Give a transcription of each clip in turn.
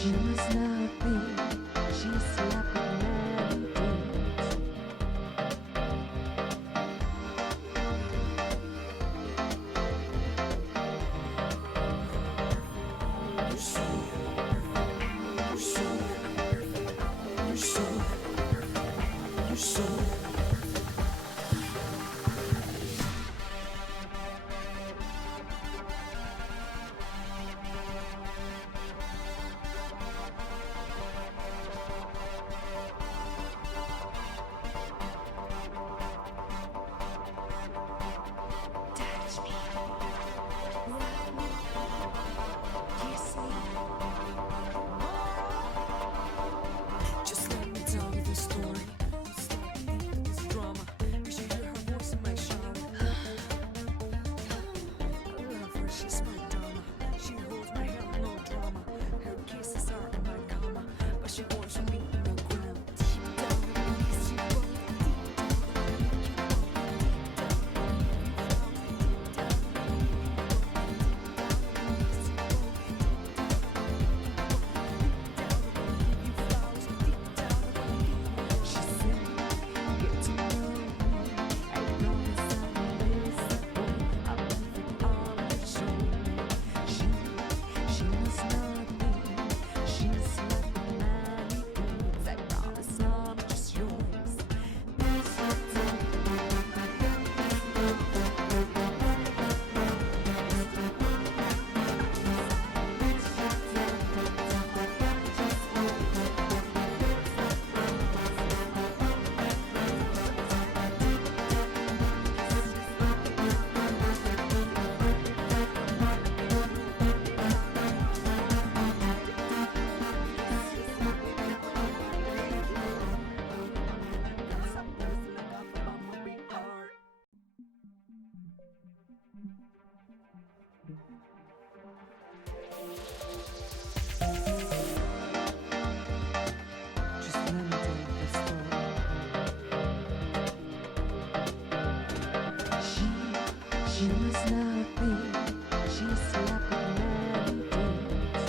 She must not be, she slept with many dudes. You're so, you're so, you're so, you're so. Just let me tell you the story. It's drama. You should hear her voice in my shower. I love her, she's my dama. She holds my hand, no drama. Her kisses are in my cama, but she wants me in the ground. Deep down beneath you, just let me tell you the story. She must not be, she slept with many dudes.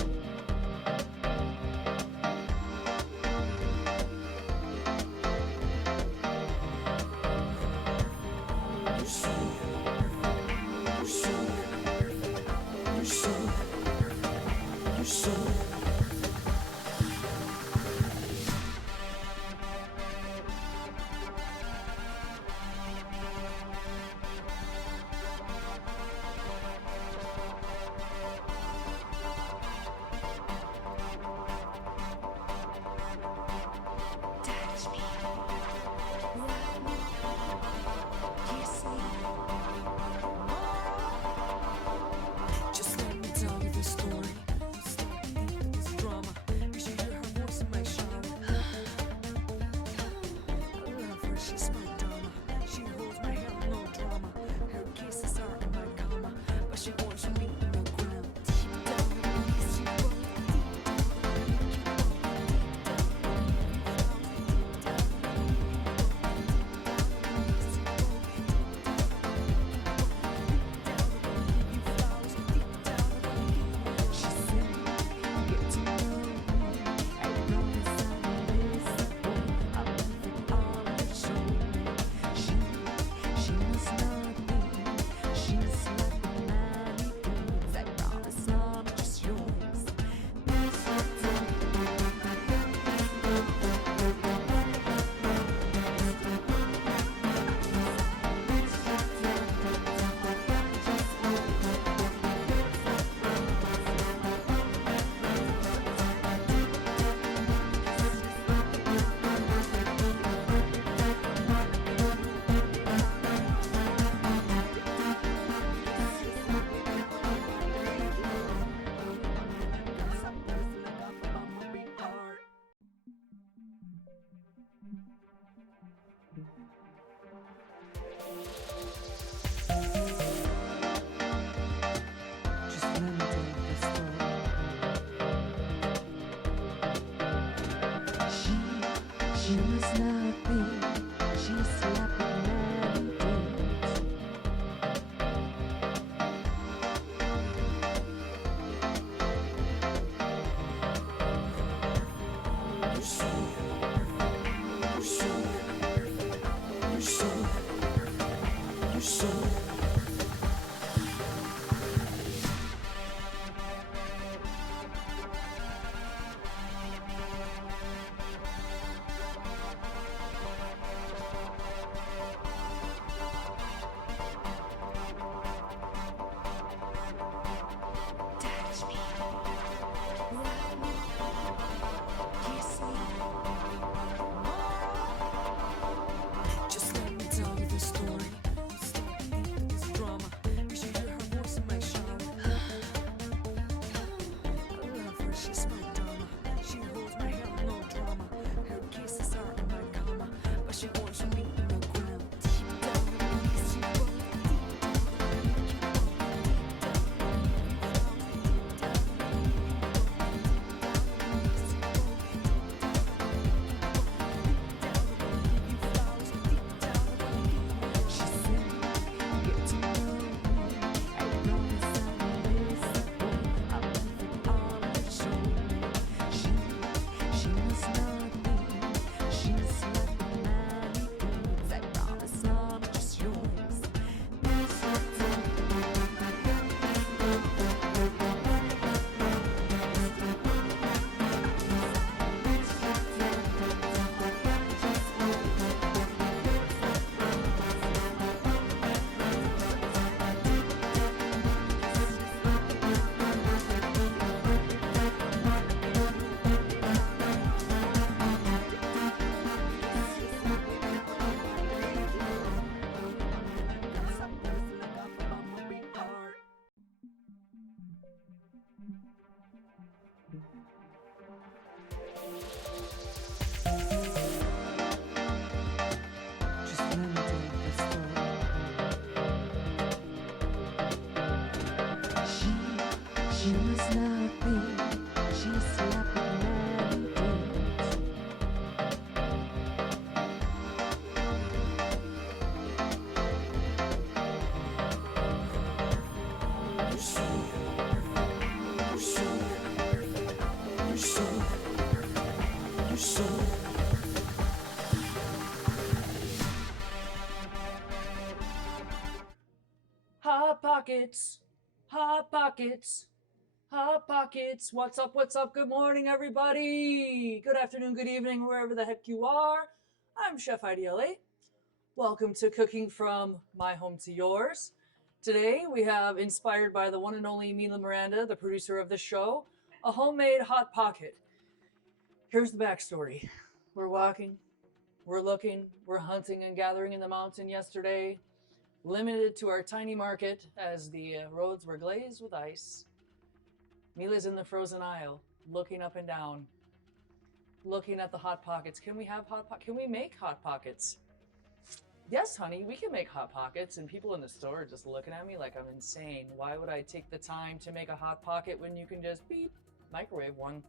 You're so, you're so, you're so, you're so. Just let me tell you the story. It's drama. You should hear her voice in my shower. I love her, she's my dama. She holds my hand, no drama. Her kisses are in my cama, but she wants me in the ground. Deep down beneath you, deep down beneath you, deep down beneath you, so touch me, love me, kiss me. Just let me tell you the story. You stop me with this drama. You should hear her voice in my shower. I love her, she's my dama. She holds my hand, no drama. Her kisses are in my cama, but she wants me in the ground. Deep down beneath, she wants deep down beneath, deep She must not be, she's slapping my days. You're so perfect, you're so perfect, you're so perfect, you're so Hot Pockets, Hot Pockets, Hot Pockets. What's up, what's up? Good morning, everybody. Good afternoon, good evening, wherever the heck you are. I'm Chef IDLA. Welcome to Cooking from My Home to Yours. Today we have, inspired by the one and only Mila Miranda, the producer of the show, a homemade Hot Pocket. Here's the backstory. We're walking, we're looking, we're hunting and gathering in the mountain yesterday. Limited to our tiny market as the roads were glazed with ice. Mila's in the frozen aisle, looking up and down, looking at the Hot Pockets. Can we have Hot Pockets? Can we make Hot Pockets? Yes, honey, we can make Hot Pockets. And people in the store are just looking at me like I'm insane. Why would I take the time to make a Hot Pocket when you can just beep, microwave one?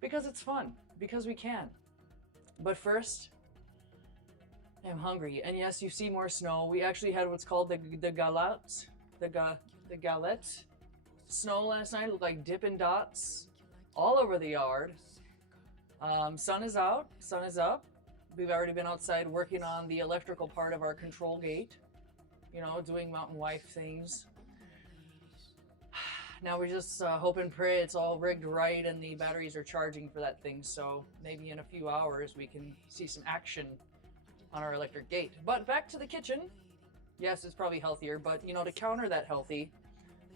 Because it's fun, because we can. But first, I'm hungry, and yes, you see more snow. We actually had what's called the galette snow last night. It looked like Dippin' Dots all over the yard. Sun is out, sun is up. We've already been outside working on the electrical part of our control gate, you know, doing mountain wife things. Now we just hope and pray it's all rigged right and the batteries are charging for that thing, so maybe in a few hours we can see some action on our electric gate. But back to the kitchen. Yes, it's probably healthier, but you know, to counter that healthy,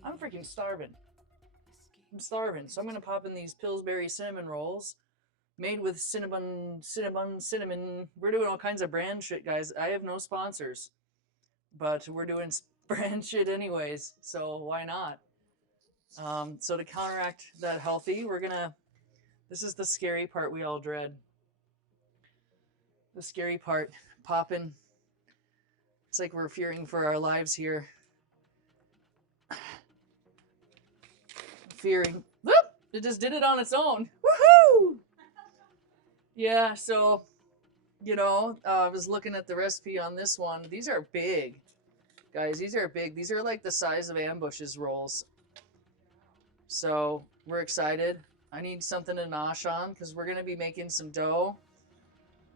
I'm freaking starving. I'm starving, so I'm gonna pop in these Pillsbury cinnamon rolls made with cinnamon. We're doing all kinds of brand shit, guys. I have no sponsors, but we're doing brand shit anyways, so why not? So to counteract that healthy, this is the scary part we all dread. The scary part, popping. It's like we're fearing for our lives here. Fearing. Whoop! It just did it on its own. Woohoo! Yeah, so, you know, I was looking at the recipe on this one. These are big. Guys, these are big. These are like the size of ambushes rolls. So, we're excited. I need something to nosh on because we're going to be making some dough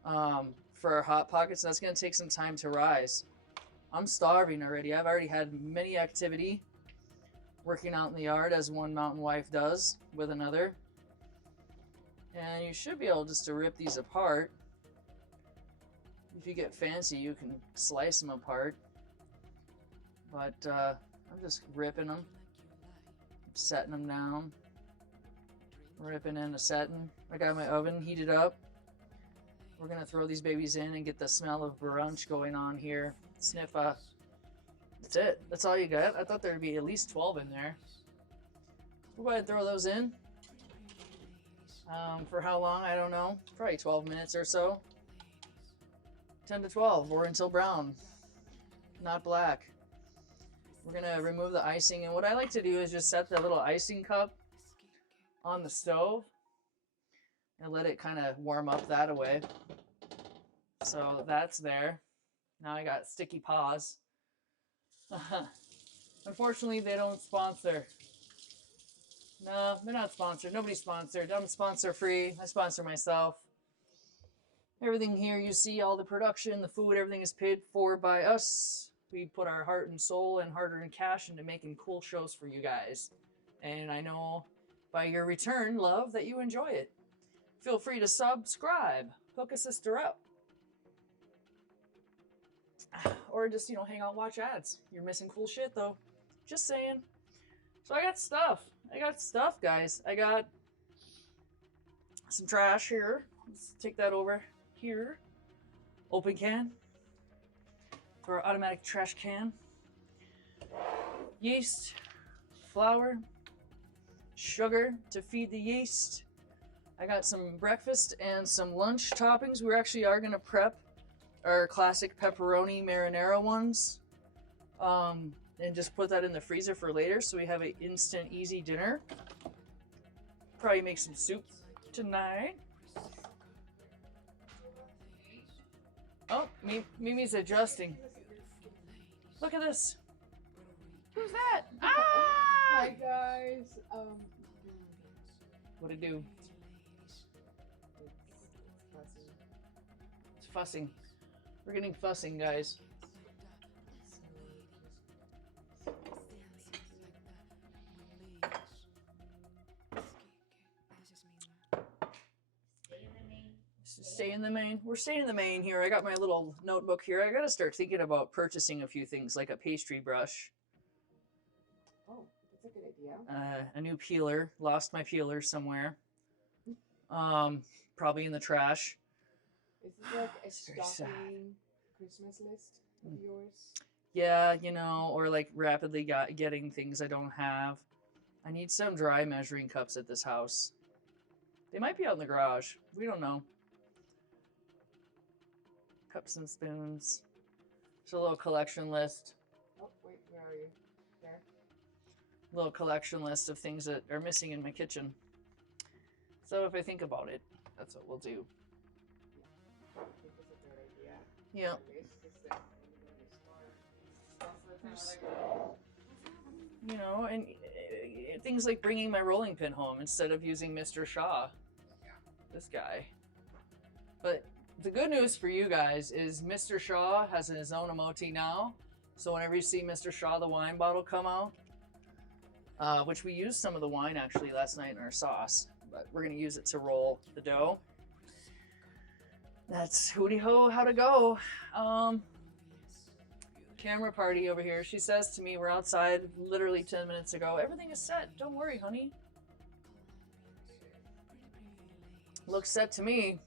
for our Hot Pockets. That's going to take some time to rise. I'm starving already. I've already had many activity working out in the yard as one mountain wife does with another. And you should be able just to rip these apart. If you get fancy, you can slice them apart. But I'm just ripping them, setting them down, ripping into setting. I got my oven heated up. We're gonna throw these babies in and get the smell of brunch going on here. Sniff. That's it. That's all you got. I thought there'd be at least 12 in there. We'll go ahead and throw those in. For how long? I don't know. Probably 12 minutes or so. 10 to 12, or until brown, not black. We're gonna remove the icing, and what I like to do is just set the little icing cup on the stove and let it kind of warm up that away. So that's there. Now I got sticky paws. Unfortunately, they don't sponsor. No, they're not sponsored. Nobody's sponsored. I'm sponsor free. I sponsor myself. Everything here you see, all the production, the food, everything is paid for by us. We put our heart and soul and hard-earned cash into making cool shows for you guys. And I know by your return, love, that you enjoy it. Feel free to subscribe. Hook a sister up. Or just, hang out and watch ads. You're missing cool shit, though. Just saying. So I got stuff. Guys. I got some trash here. Let's take that over here. Open can. For our automatic trash can. Yeast. Flour. Sugar to feed the yeast. I got some breakfast and some lunch toppings. We actually are going to prep our classic pepperoni marinara ones. And just put that in the freezer for later so we have an instant easy dinner. Probably make some soup tonight. Oh, Mimi's adjusting. Look at this. Who's that? Ah! Hi guys. What'd it do? It's fussing. We're getting fussing, guys. Stay in the main. We're staying in the main here. I got my little notebook here. I gotta start thinking about purchasing a few things like a pastry brush. Oh, that's a good idea. A new peeler. Lost my peeler somewhere. Probably in the trash. Is this like a It's very sad. stocking Christmas list of yours? Yeah, or like rapidly getting things I don't have. I need some dry measuring cups at this house. They might be out in the garage. We don't know. Cups and spoons. It's a little collection list. Oh, wait, where are you? There? Little collection list of things that are missing in my kitchen. So if I think about it, that's what we'll do. I think that's a good idea. Yeah. And things like bringing my rolling pin home instead of using Mr. Shaw. This guy. But the good news for you guys is Mr. Shaw has his own emoji now. So whenever you see Mr. Shaw, the wine bottle come out, which we used some of the wine actually last night in our sauce, but we're going to use it to roll the dough. That's hooty ho, how to go. Camera party over here. She says to me, we're outside literally 10 minutes ago. Everything is set. Don't worry, honey. Looks set to me.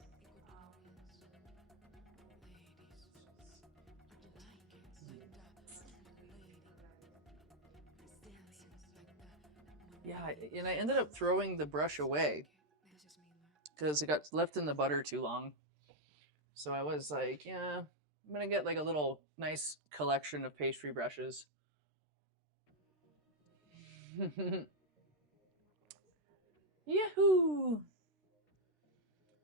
Yeah, and I ended up throwing the brush away because it got left in the butter too long. So I was like, yeah, I'm gonna get like a little nice collection of pastry brushes. Yahoo!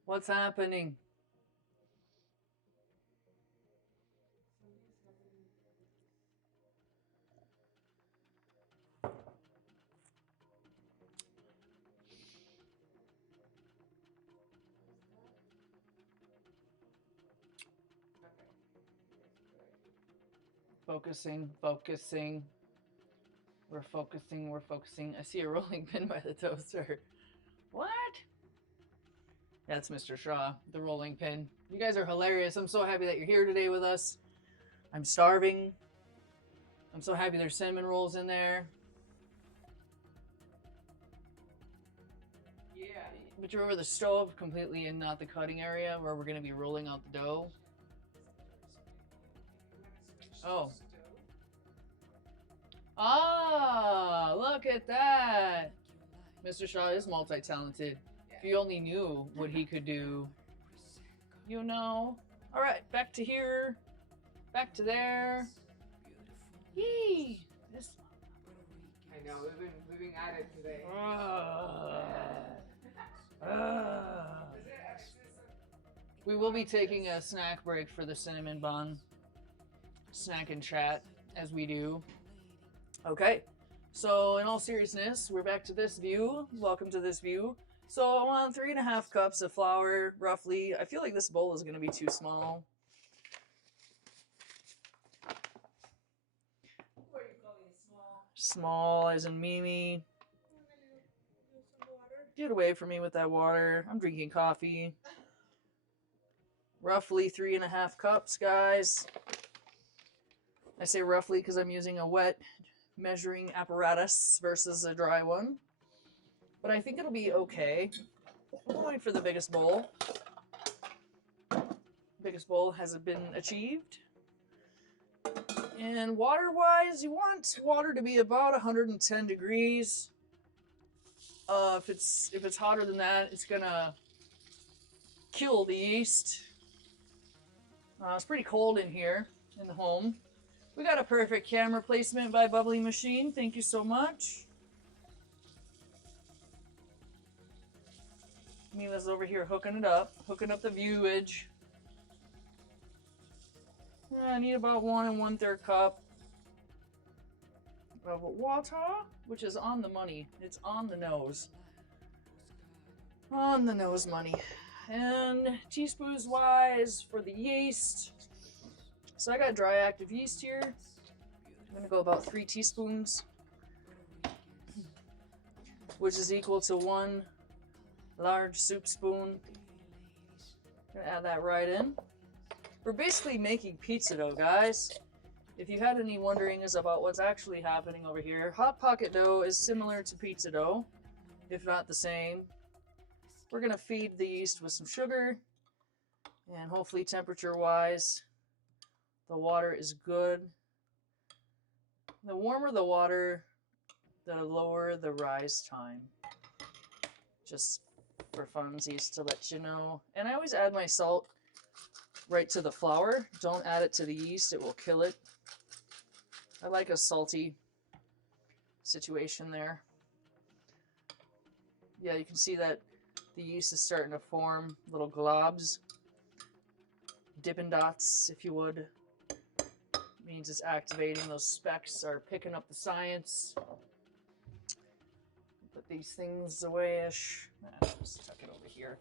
What's happening? Focusing, focusing. We're focusing, we're focusing. I see a rolling pin by the toaster. What? That's Mr. Shaw, the rolling pin. You guys are hilarious. I'm so happy that you're here today with us. I'm starving. I'm so happy there's cinnamon rolls in there. Yeah. But you remember the stove completely and not the cutting area where we're going to be rolling out the dough? Oh. Ah, look at that. Mr. Shaw is multi-talented. If you only knew what he could do. You know. All right, back to here. Back to there. Yee. This. I know, we've been at it today. We will be taking a snack break for the cinnamon bun. Snack and chat as we do. Okay, so in all seriousness, we're back to this view. Welcome to this view. So I want 3.5 cups of flour, roughly. I feel like this bowl is going to be too small. What are you calling it, small? Small as in Mimi. Get away from me with that water. I'm drinking coffee. Roughly 3.5 cups, guys. I say roughly because I'm using a wet measuring apparatus versus a dry one. But I think it'll be okay. I'm going for the biggest bowl. Biggest bowl has been achieved. And water-wise, you want water to be about 110 degrees. If it's hotter than that, it's gonna kill the yeast. It's pretty cold in here in the home. We got a perfect camera placement by Bubbly Machine. Thank you so much. Mila's over here hooking up the viewage. I need about 1 1/3 cup of water, which is on the money. It's on the nose. On the nose money. And teaspoons wise for the yeast. So I got dry active yeast here. I'm gonna go about 3 teaspoons, which is equal to 1 large soup spoon. Gonna add that right in. We're basically making pizza dough, guys. If you had any wonderings about what's actually happening over here, hot pocket dough is similar to pizza dough, if not the same. We're gonna feed the yeast with some sugar, and hopefully temperature-wise, the water is good. The warmer the water, the lower the rise time. Just for funsies to let you know. And I always add my salt right to the flour. Don't add it to the yeast, it will kill it. I like a salty situation there. Yeah, you can see that the yeast is starting to form little globs. Dippin' Dots, if you would. Means it's activating. Those specks are picking up the science. Put these things away-ish. Just tuck it over here.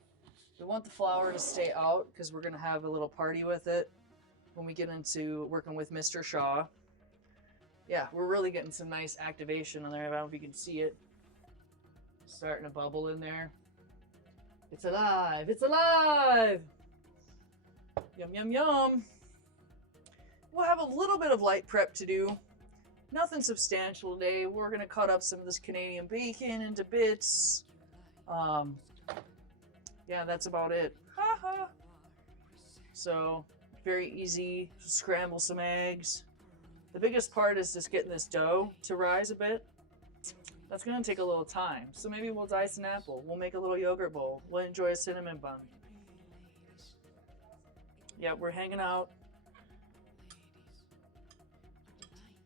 We want the flour to stay out because we're going to have a little party with it when we get into working with Mr. Shaw. Yeah, we're really getting some nice activation on there. I don't know if you can see it. Starting to bubble in there. It's alive! It's alive! Yum, yum, yum. We'll have a little bit of light prep to do. Nothing substantial today. We're going to cut up some of this Canadian bacon into bits. Yeah, that's about it. Ha ha! So, very easy. Scramble some eggs. The biggest part is just getting this dough to rise a bit. That's going to take a little time. So maybe we'll dice an apple. We'll make a little yogurt bowl. We'll enjoy a cinnamon bun. Yeah, we're hanging out.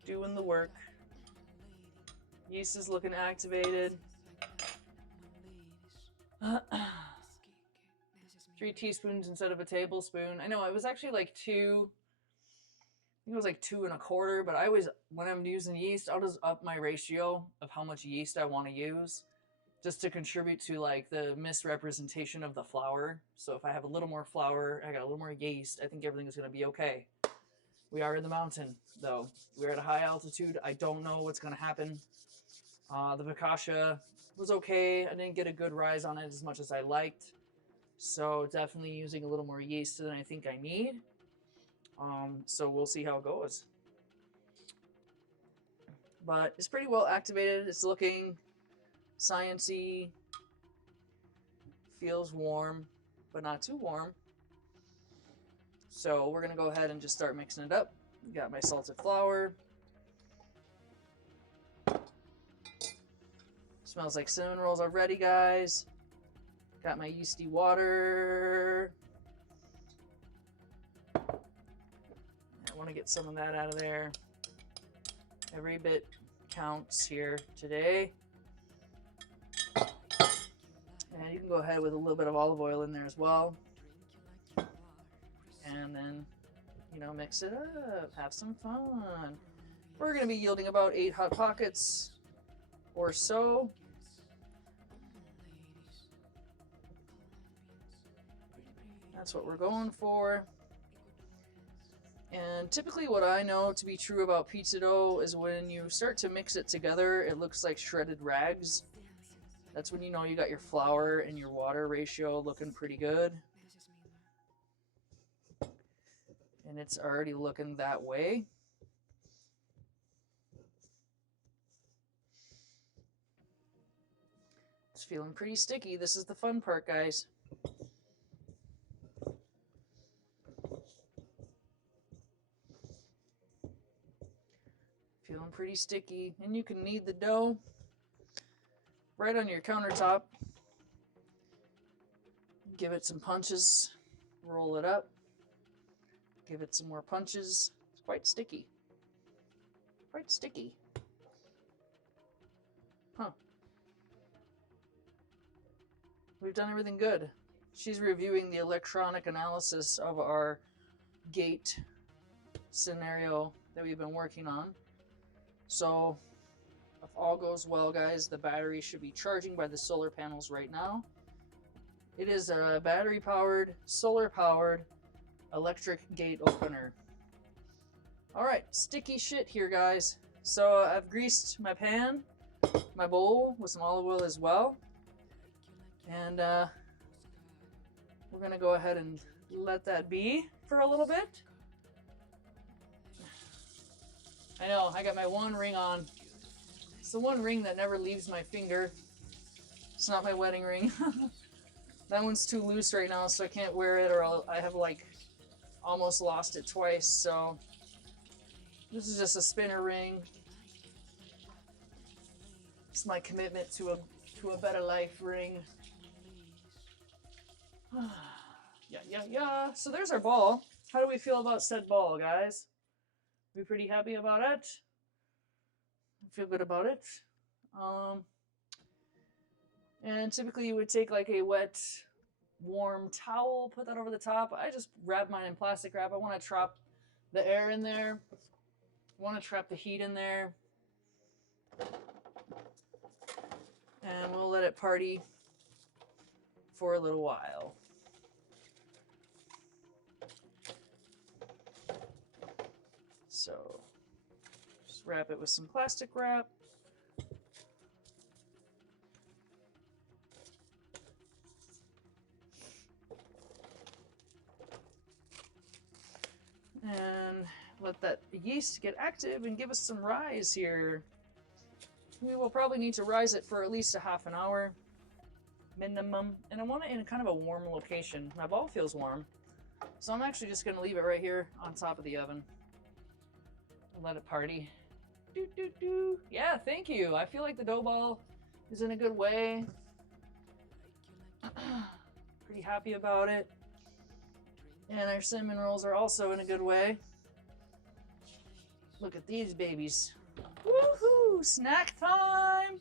Doing the work. Yeast is looking activated. 3 teaspoons instead of a tablespoon. I know it was actually like 2. I think it was like 2 1/4, but I always, when I'm using yeast, I'll just up my ratio of how much yeast I want to use just to contribute to like the misrepresentation of the flour. So if I have a little more flour, I got a little more yeast, I think everything is going to be okay We are in the mountain, though. We're at a high altitude. I don't know what's going to happen. The Vikasha was okay. I didn't get a good rise on it as much as I liked. So definitely using a little more yeast than I think I need. So we'll see how it goes. But it's pretty well activated. It's looking sciencey. Feels warm, but not too warm. So we're going to go ahead and just start mixing it up. Got my salted flour. Smells like cinnamon rolls already, guys. Got my yeasty water. I want to get some of that out of there. Every bit counts here today. And you can go ahead with a little bit of olive oil in there as well. And then, you know, mix it up. Have some fun. We're going to be yielding about 8 hot pockets or so. That's what we're going for. And typically what I know to be true about pizza dough is when you start to mix it together, it looks like shredded rags. That's when you know you got your flour and your water ratio looking pretty good. And it's already looking that way. It's feeling pretty sticky. This is the fun part, guys. Feeling pretty sticky. And you can knead the dough right on your countertop. Give it some punches. Roll it up. Give it some more punches. It's quite sticky. Quite sticky. Huh. We've done everything good. She's reviewing the electronic analysis of our gate scenario that we've been working on. So, if all goes well, guys, the battery should be charging by the solar panels right now. It is a battery-powered, solar-powered, electric gate opener. Alright, sticky shit here, guys. So I've greased my pan, my bowl with some olive oil as well. And we're going to go ahead and let that be for a little bit. I know, I got my one ring on. It's the one ring that never leaves my finger. It's not my wedding ring. That one's too loose right now, so I can't wear it, or I have like almost lost it twice. So this is just a spinner ring. It's my commitment to a better life ring. Yeah. So there's our ball. How do we feel about said ball, guys? We pretty happy about it? I feel good about it. And typically you would take like a wet, warm towel, put that over the top. I just wrap mine in plastic wrap. I want to trap the air in there. I want to trap the heat in there. And we'll let it party for a little while. So, just wrap it with some plastic wrap. And let that yeast get active and give us some rise here. We will probably need to rise it for at least a half an hour minimum. And I want it in kind of a warm location. My ball feels warm. So I'm actually just going to leave it right here on top of the oven. And let it party. Yeah, thank you. I feel like the dough ball is in a good way. Pretty happy about it. And our cinnamon rolls are also in a good way. Look at these babies. Woohoo! Snack time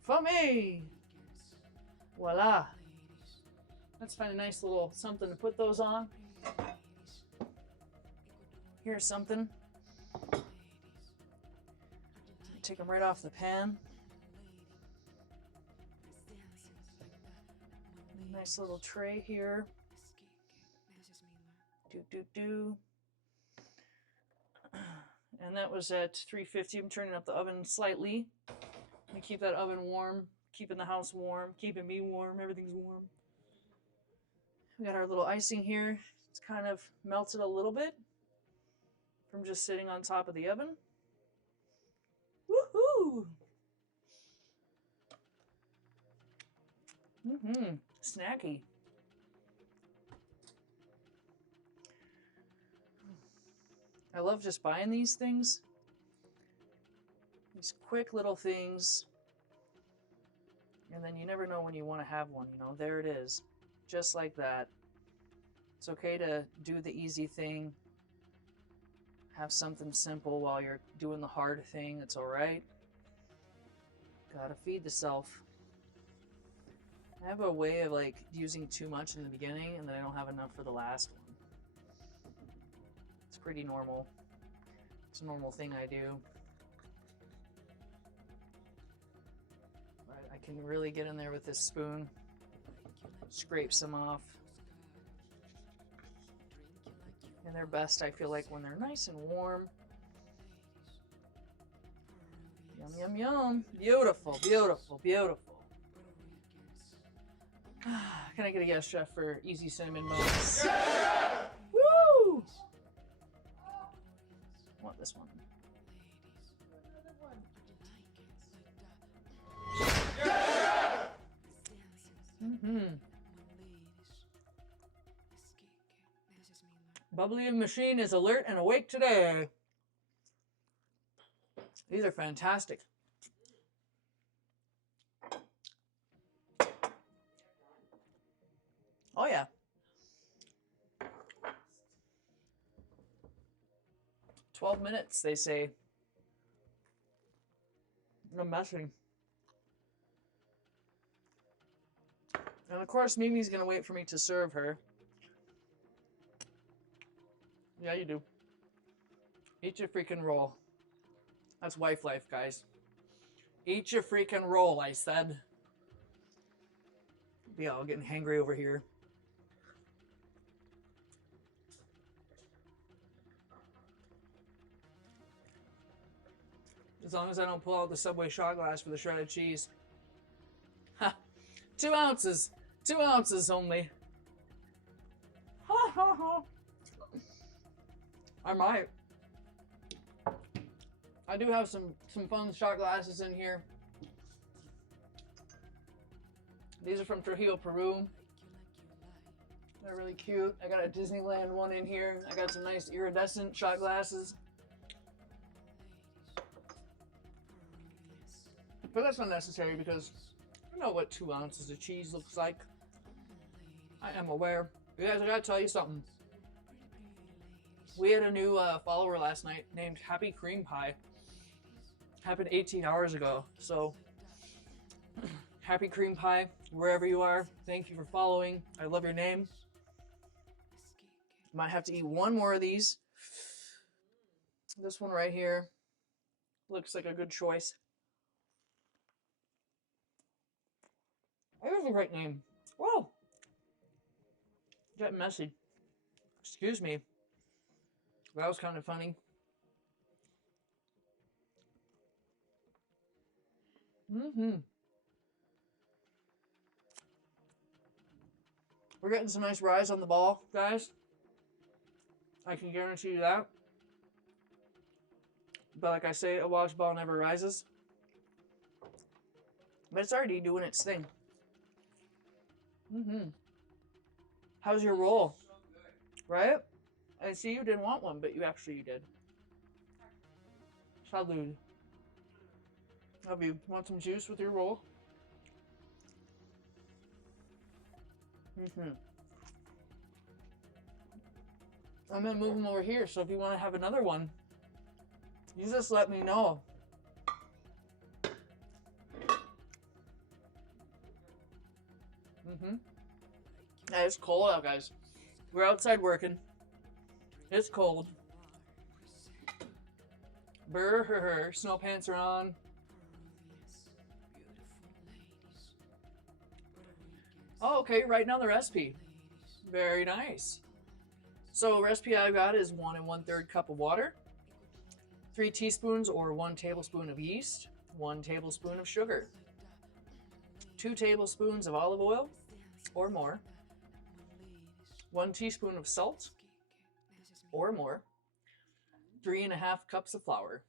for me. Voila. Let's find a nice little something to put those on. Here's something. Take them right off the pan. Nice little tray here. And that was at 350. I'm turning up the oven slightly. And keep that oven warm, keeping the house warm, keeping me warm, everything's warm. We got our little icing here. It's kind of melted a little bit from just sitting on top of the oven. Woohoo! Snacky. I love just buying these things. These quick little things. And then you never know when you want to have one, you know, there it is. Just like that. It's okay to do the easy thing. Have something simple while you're doing the hard thing. It's all right. Gotta feed the self. I have a way of like using too much in the beginning and then I don't have enough for the last one. It's pretty normal. It's a normal thing I do. But I can really get in there with this spoon. Scrape some off. And they're best, I feel like, when they're nice and warm. Yum, yum, yum. Beautiful, beautiful, beautiful. Can I get a yes, chef, for easy cinnamon buns? Yeah! Woo! I want this one. Yeah! Bubbly machine is alert and awake today. These are fantastic. Oh yeah. "12 minutes, they say. No messing. And of course, Mimi's gonna wait for me to serve her. Yeah, you do. Eat your freaking roll. That's wife life, guys. Eat your freaking roll, I said. Yeah, I'm getting hangry over here. As long as I don't pull out the Subway shot glass for the shredded cheese. Ha! 2 ounces. 2 ounces only. Ha ha ha. I might. I do have some fun shot glasses in here. These are from Trujillo, Peru. They're really cute. I got a Disneyland one in here. I got some nice iridescent shot glasses. But that's not necessary because I know what 2 ounces of cheese looks like. I am aware. You guys, I gotta tell you something. We had a new follower last night named Happy Cream Pie. Happened 18 hours ago. So, Happy Cream Pie, wherever you are, thank you for following. I love your name. Might have to eat one more of these. This one right here looks like a good choice. That is a great name. Whoa! Getting messy. Excuse me. That was kind of funny. We're getting some nice rise on the ball, guys. I can guarantee you that. But like I say, a wash ball never rises. But it's already doing its thing. How's your roll? Right? I see you didn't want one, but you actually did. Salud. Love you. Want some juice with your roll? I'm gonna move them over here, so if you want to have another one, you just let me know. Yeah, it's cold out, guys. We're outside working. It's cold. Brr, snow pants are on. Oh, okay, writing down the recipe. Very nice. So recipe I got is 1 1/3 cup of water, 3 teaspoons or 1 tablespoon of yeast, 1 tablespoon of sugar, 2 tablespoons of olive oil or more, 1 teaspoon of salt or more, 3.5 cups of flour.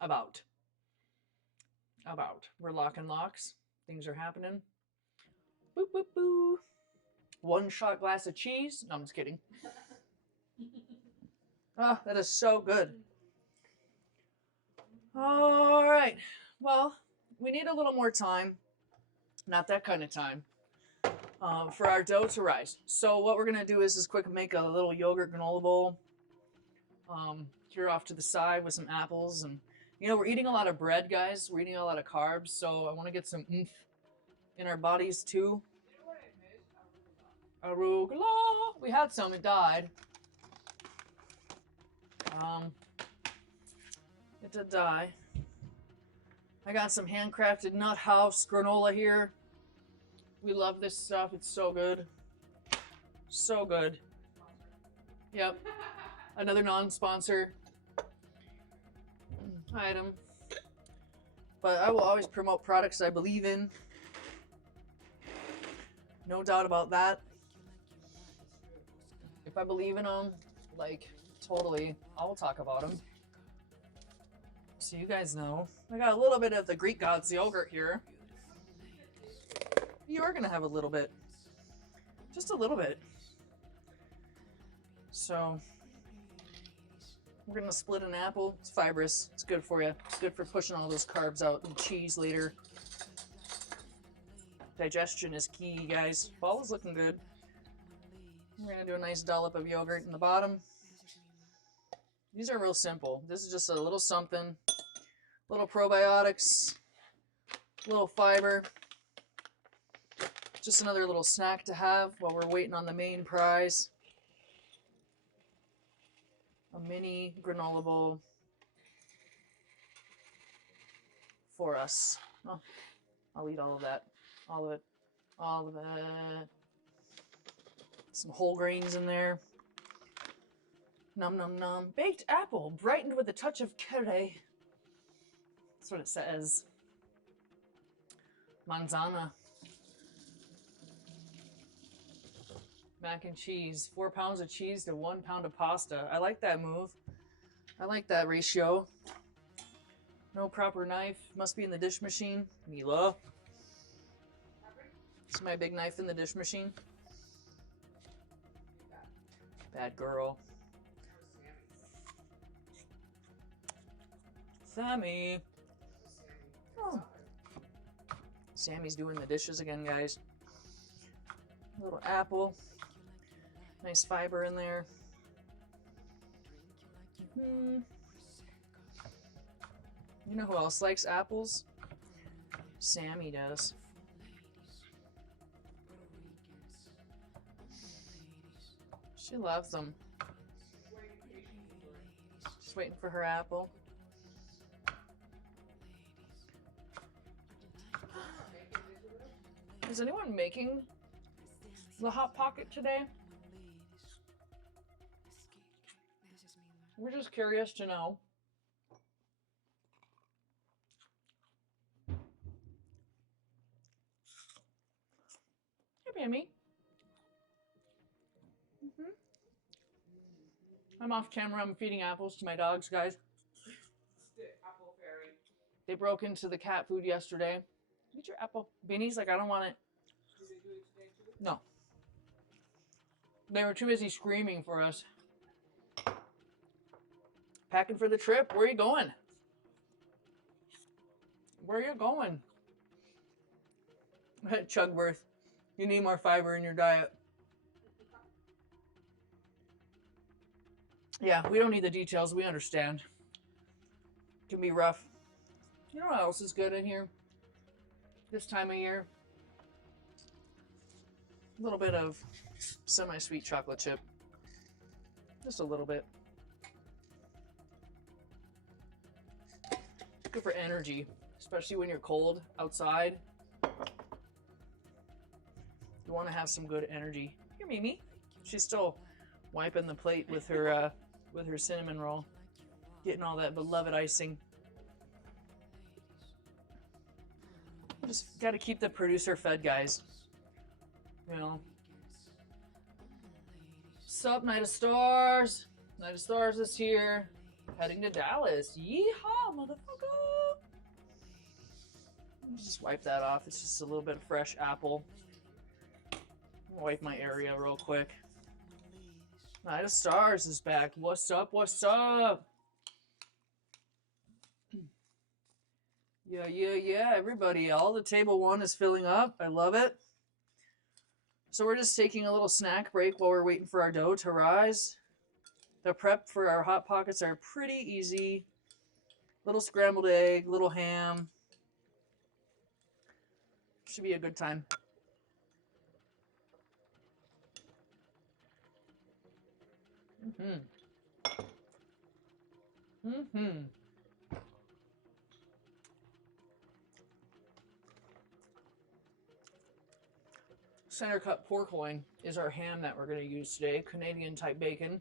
About. We're locking locks. Things are happening. Boop, boop, boo. 1 shot glass of cheese. No, I'm just kidding. Oh, that is so good. All right. Well, we need a little more time. Not that kind of time. For our dough to rise. So what we're going to do is quick make a little yogurt granola bowl. Here off to the side with some apples. And, you know, we're eating a lot of bread, guys. We're eating a lot of carbs. So I want to get some oomph in our bodies, too. Arugula. We had some. It died. It did die. I got some handcrafted Nut House granola here. We love this stuff. It's so good. So good. Yep. Another non-sponsor item. But I will always promote products I believe in. No doubt about that. If I believe in them, like, totally, I'll talk about them. So you guys know. I got a little bit of the Greek Gods yogurt here. You are going to have a little bit. Just a little bit. So, we're going to split an apple. It's fibrous. It's good for you. It's good for pushing all those carbs out and cheese later. Digestion is key, guys. Ball is looking good. We're going to do a nice dollop of yogurt in the bottom. These are real simple. This is just a little something. Little probiotics. Little fiber. Just another little snack to have while we're waiting on the main prize. A mini granola bowl for us. Oh, I'll eat all of that. All of it. All of it. Some whole grains in there. Num num num. Baked apple, brightened with a touch of curry. That's what it says. Manzana. Mac and cheese. 4 pounds of cheese to 1 pound of pasta. I like that move. I like that ratio. No proper knife. Must be in the dish machine. Mila. It's my big knife in the dish machine. Bad girl. Sammy. Oh. Sammy's doing the dishes again, guys. A little apple. Nice fiber in there. You know who else likes apples? Sammy does. She loves them. She's waiting for her apple. Is anyone making the Hot Pocket today? We're just curious to know. Hey, Bammy. I'm off camera. I'm feeding apples to my dogs, guys. Apple fairy. They broke into the cat food yesterday. Eat your apple. Beanie's like, I don't want it. Did they do it today too? No. They were too busy screaming for us. Packing for the trip. Where are you going? Where are you going? Chugworth, you need more fiber in your diet. Yeah, we don't need the details. We understand. It can be rough. You know what else is good in here? This time of year? A little bit of semi-sweet chocolate chip. Just a little bit. Good for energy, especially when you're cold outside. You want to have some good energy. Here, Mimi. She's still wiping the plate with her cinnamon roll. Getting all that beloved icing. Just got to keep the producer fed, guys. You know. Sup, Night of Stars? Night of Stars is here. Heading to Dallas. Yeehaw, motherfucker! Just wipe that off. It's just a little bit of fresh apple. Wipe my area real quick. Night of Stars is back. What's up? What's up? Yeah, everybody. All the table one is filling up. I love it. So we're just taking a little snack break while we're waiting for our dough to rise. The prep for our Hot Pockets are pretty easy. Little scrambled egg, little ham. Should be a good time. Center cut pork loin is our ham that we're going to use today. Canadian type bacon.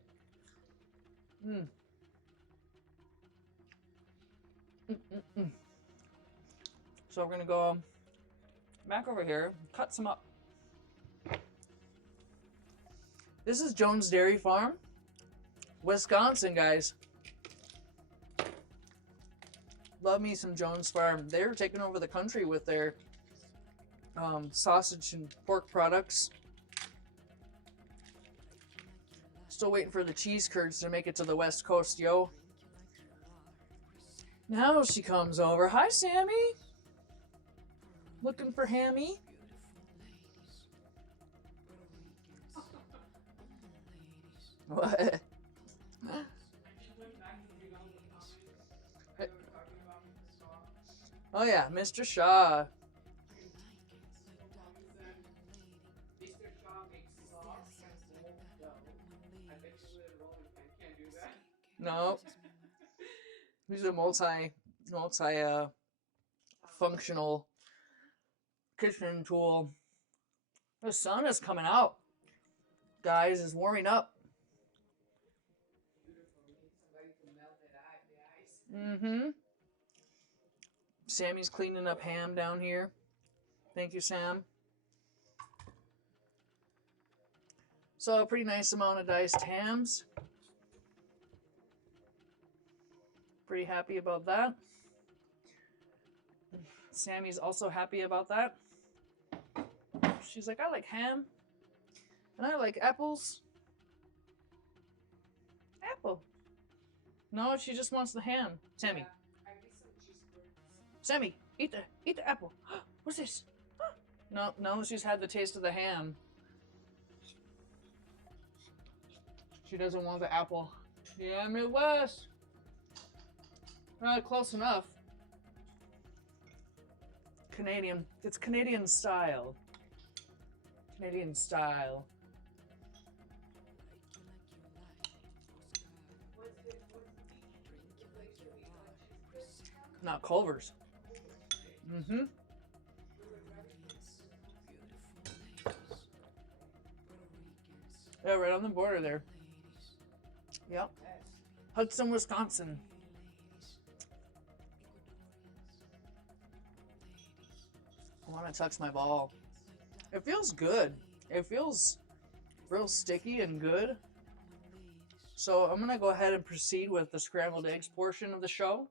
So we're going to go back over here, cut some up. This is Jones Dairy Farm, Wisconsin, guys. Love me some Jones Farm. They're taking over the country with their sausage and pork products. Still waiting for the cheese curds to make it to the West Coast, yo. Now she comes over. Hi, Sammy. Looking for Hammy? What? Oh yeah, Mr. Shaw. No. He's a multi functional kitchen tool. The sun is coming out. Guys, it's warming up. Sammy's cleaning up ham down here. Thank you, Sam. So a pretty nice amount of diced hams. Pretty happy about that. Sammy's also happy about that. She's like, I like ham. And I like apples. Apple. No, she just wants the ham. Sammy. Sammy, eat the apple. What's this? No, no, she's had the taste of the ham. She doesn't want the apple. Yeah, Midwest. Close enough. Canadian. It's Canadian style. Canadian style. Not Culver's. Yeah, right on the border there. Yep. Hudson, Wisconsin. I want to touch my ball. It feels good. It feels real sticky and good. So I'm going to go ahead and proceed with the scrambled eggs portion of the show.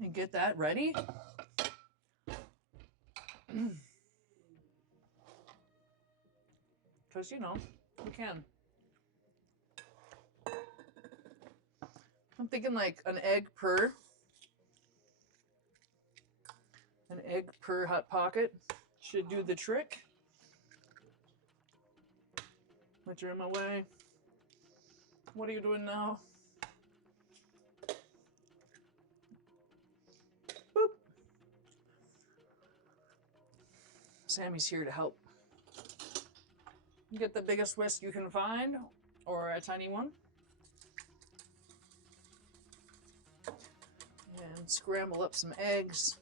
And get that ready. Because, you know, we can. I'm thinking like an egg per Hot Pocket should do the trick. But you're in my way. What are you doing now? Boop. Sammy's here to help. Get the biggest whisk you can find, or a tiny one. And scramble up some eggs.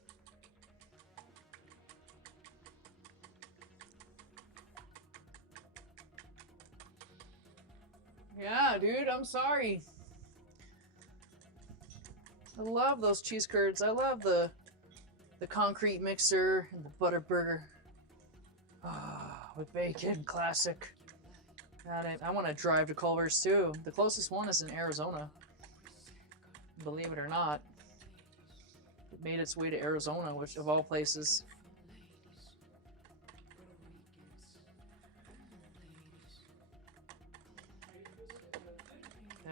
Yeah, dude. I'm sorry. I love those cheese curds. I love the concrete mixer and the butter burger. Ah, with bacon, classic. Got it. I want to drive to Culver's too. The closest one is in Arizona. Believe it or not. It made its way to Arizona, which of all places.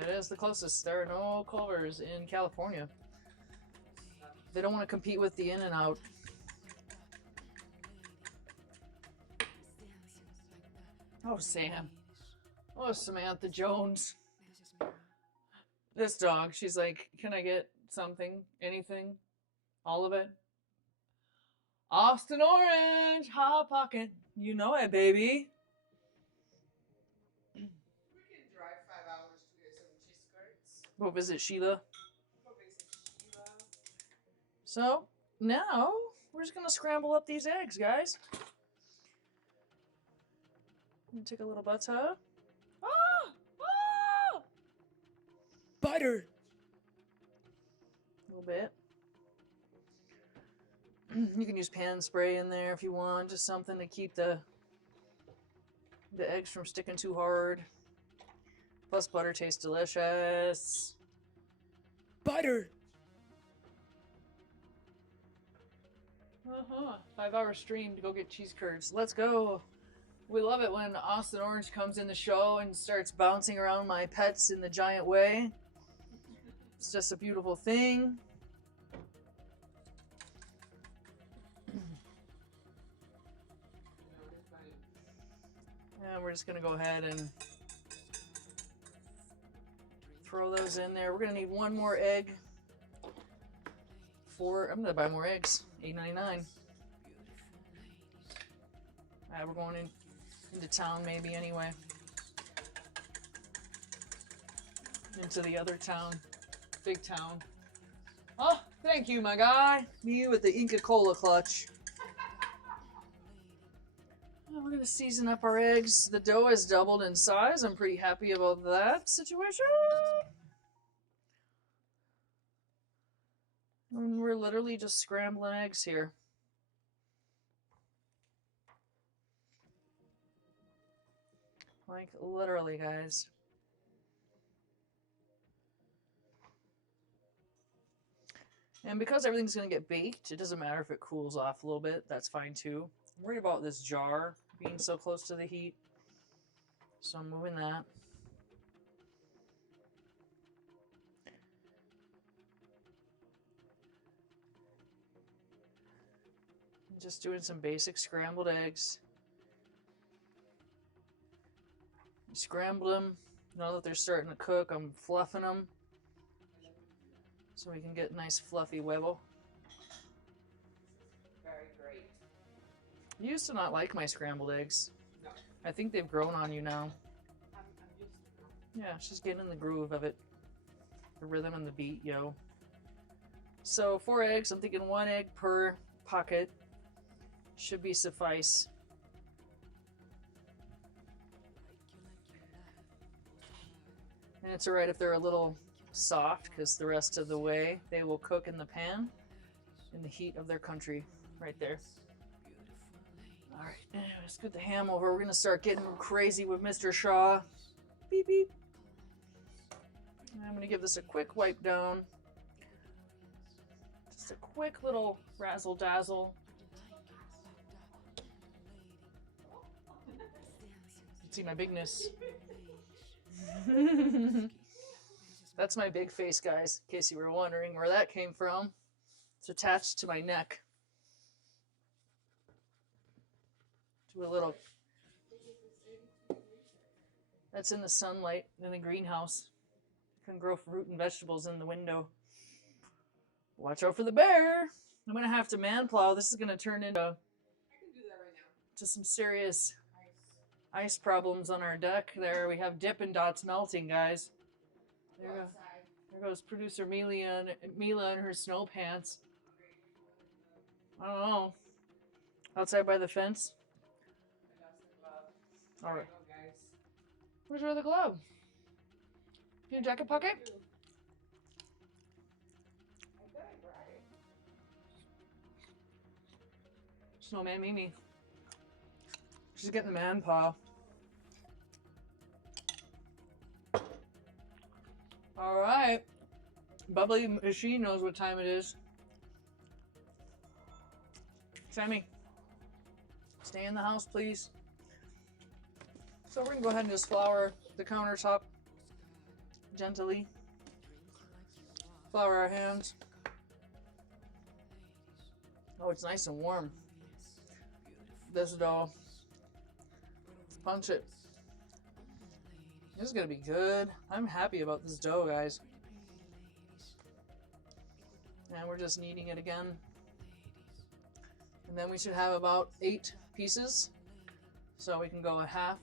It is the closest. There are no Culver's in California. They don't want to compete with the In-N-Out. Oh, Sam. Oh, Samantha Jones. This dog, she's like, can I get something? Anything? All of it? Austin Orange! Hot Pocket. You know it, baby. We can drive 5 hours to get some cheese curds. Go visit Sheila. Go visit Sheila. So, now, we're just gonna scramble up these eggs, guys. I'm gonna take a little butter. Ah! Ah! Butter! A little bit. You can use pan spray in there if you want, just something to keep the eggs from sticking too hard. Plus butter tastes delicious. Butter! 5-hour stream to go get cheese curds. Let's go. We love it when Austin Orange comes in the show and starts bouncing around my pets in the giant way. It's just a beautiful thing. And we're just gonna go ahead and throw those in there. We're gonna need one more egg. I'm gonna buy more eggs. $8.99. We're going into town maybe anyway. Into the other town. Big town. Oh, thank you, my guy. Me with the Inca Cola clutch. We're gonna season up our eggs. The dough has doubled in size. I'm pretty happy about that situation. And we're literally just scrambling eggs here. Like, literally, guys. And because everything's gonna get baked, it doesn't matter if it cools off a little bit. That's fine too. I'm worried about this jar being so close to the heat. So I'm moving that. I'm just doing some basic scrambled eggs. Scramble them. Now that they're starting to cook, I'm fluffing them. So we can get nice fluffy huevo. Very great. You used to not like my scrambled eggs. No. I think they've grown on you now. I'm used to now. Yeah, she's getting in the groove of it. The rhythm and the beat, yo. So 4 eggs, I'm thinking 1 egg per pocket should be suffice. And it's alright if they're a little soft, because the rest of the way they will cook in the pan in the heat of their country. Right there. Alright, let's get the ham over. We're going to start getting crazy with Mr. Shaw. Beep, beep. And I'm going to give this a quick wipe down. Just a quick little razzle dazzle. See my bigness. That's my big face, guys, in case you were wondering where that came from. It's attached to my neck. To a little... That's in the sunlight in the greenhouse. You can grow fruit and vegetables in the window. Watch out for the bear. I'm going to have to man plow. This is going to turn into I can do that right now. to some serious ice problems on our deck. There we have Dippin' Dots melting, guys. There, there goes producer Mila in her snow pants. I don't know. Outside by the fence. All right. Where's your other glove? Your jacket pocket? Snowman Mimi. She's getting the man paw. All right. Bubbly machine knows what time it is. Sammy, stay in the house, please. So we're gonna go ahead and just flour the countertop gently. Flour our hands. Oh, it's nice and warm. This dough. Let's punch it. This is gonna be good. I'm happy about this dough, guys. And we're just kneading it again. And then we should have about 8 pieces. So we can go a half.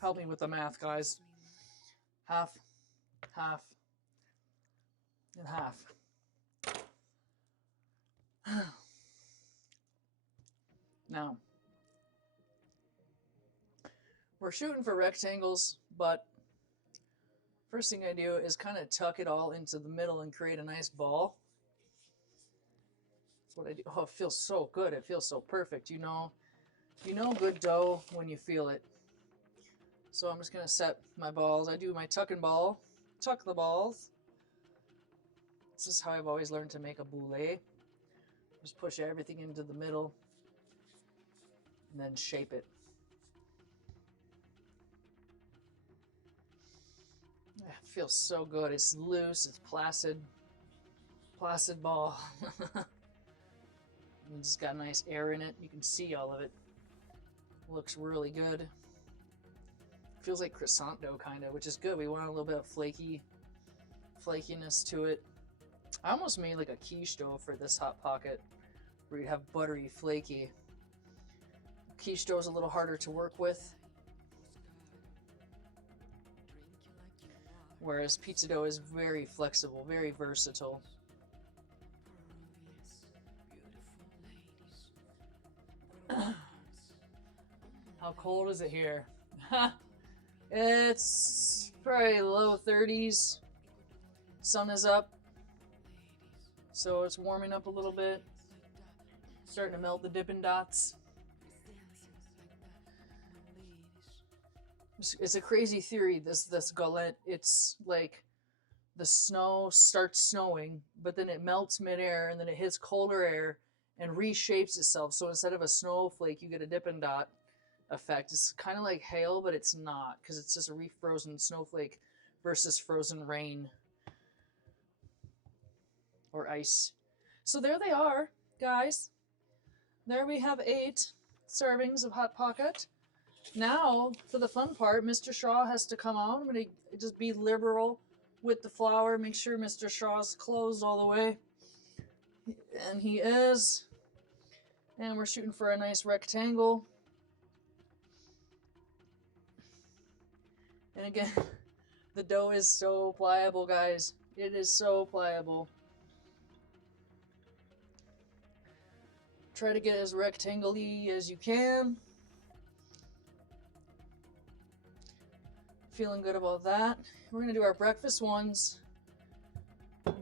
Help me with the math, guys. Half, half, and half. Now, we're shooting for rectangles, but first thing I do is kind of tuck it all into the middle and create a nice ball. That's what I do. Oh, it feels so good. It feels so perfect. You know good dough when you feel it. So I'm just going to set my balls. I do my tuck and ball. Tuck the balls. This is how I've always learned to make a boule. Just push everything into the middle and then shape it. It feels so good. It's loose, it's placid ball. It's got nice air in it. You can see all of it. Looks really good. Feels like croissant dough kind of, which is good. We want a little bit of flakiness to it. I almost made like a quiche dough for this hot pocket, where you have buttery, flaky. Quiche dough is a little harder to work with, whereas pizza dough is very flexible, very versatile. How cold is it here? It's probably low 30s. Sun is up, so it's warming up a little bit. Starting to melt the Dippin' Dots. It's a crazy theory, this galette. It's like the snow starts snowing, but then it melts midair, and then it hits colder air and reshapes itself. So instead of a snowflake, you get a Dippin' Dot effect. It's kind of like hail, but it's not, because it's just a refrozen snowflake versus frozen rain or ice. So there they are, guys. There we have 8 servings of Hot Pocket. Now, for the fun part, Mr. Shaw has to come out. I'm going to just be liberal with the flour. Make sure Mr. Shaw's closed all the way. And he is. And we're shooting for a nice rectangle. And again, the dough is so pliable, guys. It is so pliable. Try to get as rectangle-y as you can. Feeling good about that. We're going to do our breakfast ones.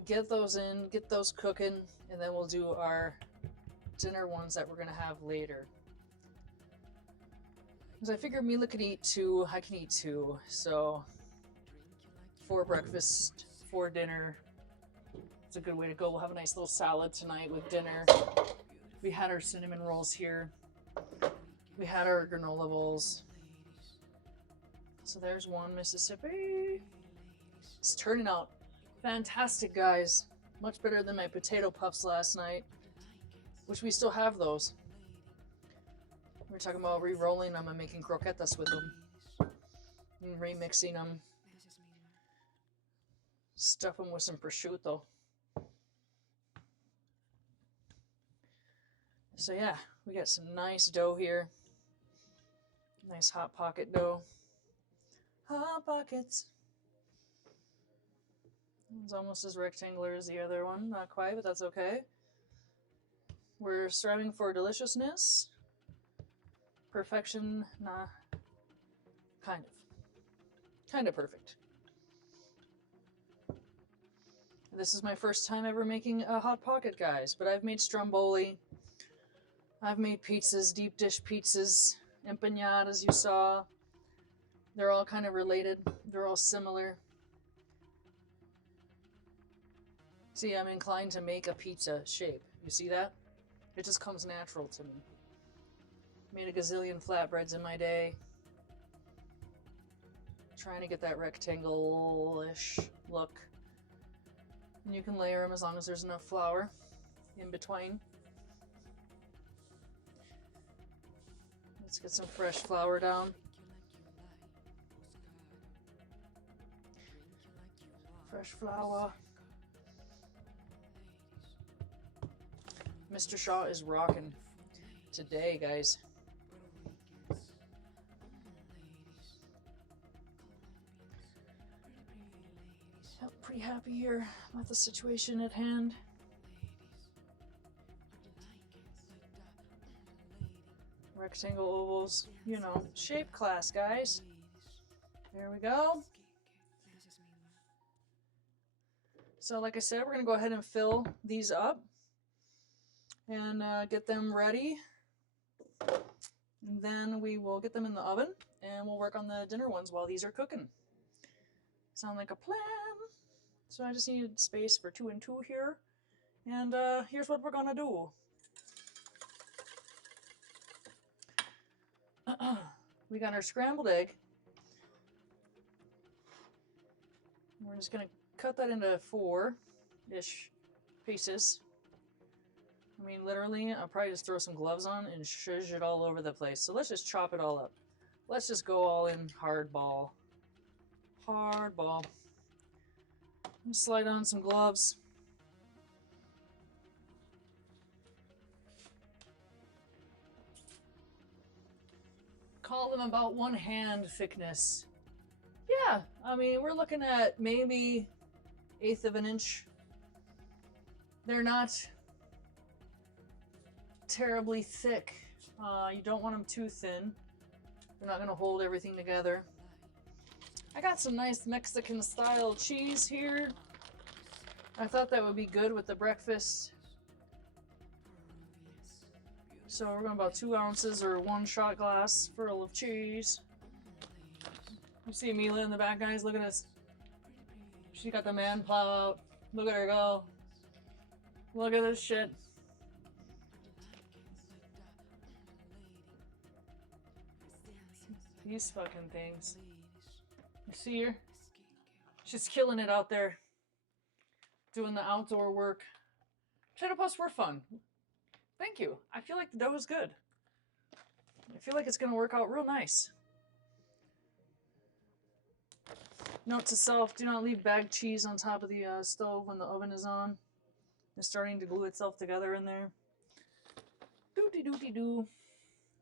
Get those in, get those cooking, and then we'll do our dinner ones that we're going to have later. Because I figured Mila could eat 2, I can eat 2. So 4 breakfast, 4 dinner. It's a good way to go. We'll have a nice little salad tonight with dinner. We had our cinnamon rolls here. We had our granola bowls. So there's one Mississippi. It's turning out fantastic, guys. Much better than my potato puffs last night, which we still have those. We were talking about re-rolling them and making croquetas with them. And remixing them. Stuff them with some prosciutto. So yeah, we got some nice dough here. Nice Hot Pocket dough. Hot Pockets. It's almost as rectangular as the other one. Not quite, but that's okay. We're striving for deliciousness. Perfection Kind of perfect. This is my first time ever making a Hot Pocket, guys, but I've made stromboli. I've made pizzas, deep dish pizzas, empanadas you saw. They're all kind of related. They're all similar. See, I'm inclined to make a pizza shape. You see that? It just comes natural to me. Made a gazillion flatbreads in my day. Trying to get that rectangle-ish look. And you can layer them as long as there's enough flour in between. Let's get some fresh flour down. Fresh flour. Mr. Shaw is rocking today, guys. Pretty happy here with the situation at hand. Rectangle ovals, you know, shape class, guys. There we go. So like I said, we're going to go ahead and fill these up and get them ready. And then we will get them in the oven and we'll work on the dinner ones while these are cooking. Sound like a plan? So I just needed space for 2 and 2 here. And here's what we're gonna do. We got our scrambled egg. We're just gonna cut that into 4-ish pieces. I mean, literally, I'll probably just throw some gloves on and shush it all over the place. So let's just chop it all up. Let's just go all in hardball. Hardball. Slide on some gloves. Call them about 1 hand thickness. Yeah, I mean, we're looking at maybe 1/8 of an inch. They're not terribly thick. You don't want them too thin. They're not going to hold everything together. I got some nice Mexican style cheese here. I thought that would be good with the breakfast. So we're going about 2 ounces or 1 shot glass full of cheese. You see Mila in the back, guys? Look at this. She got the man plow out. Look at her go. Look at this shit. These fucking things. You see her? She's killing it out there. Doing the outdoor work. Potato puffs were fun. Thank you. I feel like the dough is good. I feel like it's going to work out real nice. Note to self, do not leave bagged cheese on top of the stove when the oven is on. It's starting to glue itself together in there. Doo-dee-doo-dee-doo.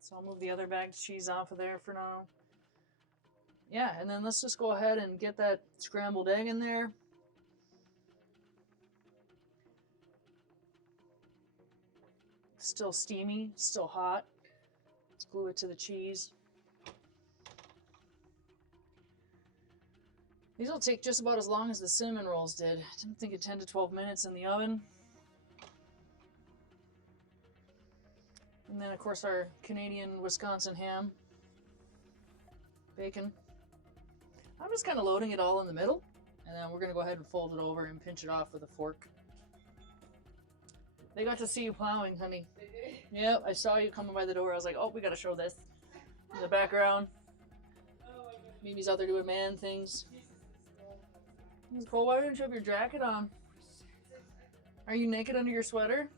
So I'll move the other bagged cheese off of there for now. Yeah, and then let's just go ahead and get that scrambled egg in there. Still steamy, still hot. Let's glue it to the cheese. These will take just about as long as the cinnamon rolls did. I didn't think it 10 to 12 minutes in the oven. And then of course our Canadian Wisconsin ham. Bacon. I'm just kind of loading it all in the middle. And then we're going to go ahead and fold it over and pinch it off with a fork. They got to see you plowing, honey. They did? Yep, I saw you coming by the door. I was like, oh, we got to show this. In the background. Oh my goodness. Mimi's out there doing man things. Jesus, it's cold. It's cold. Why didn't you have your jacket on? Are you naked under your sweater?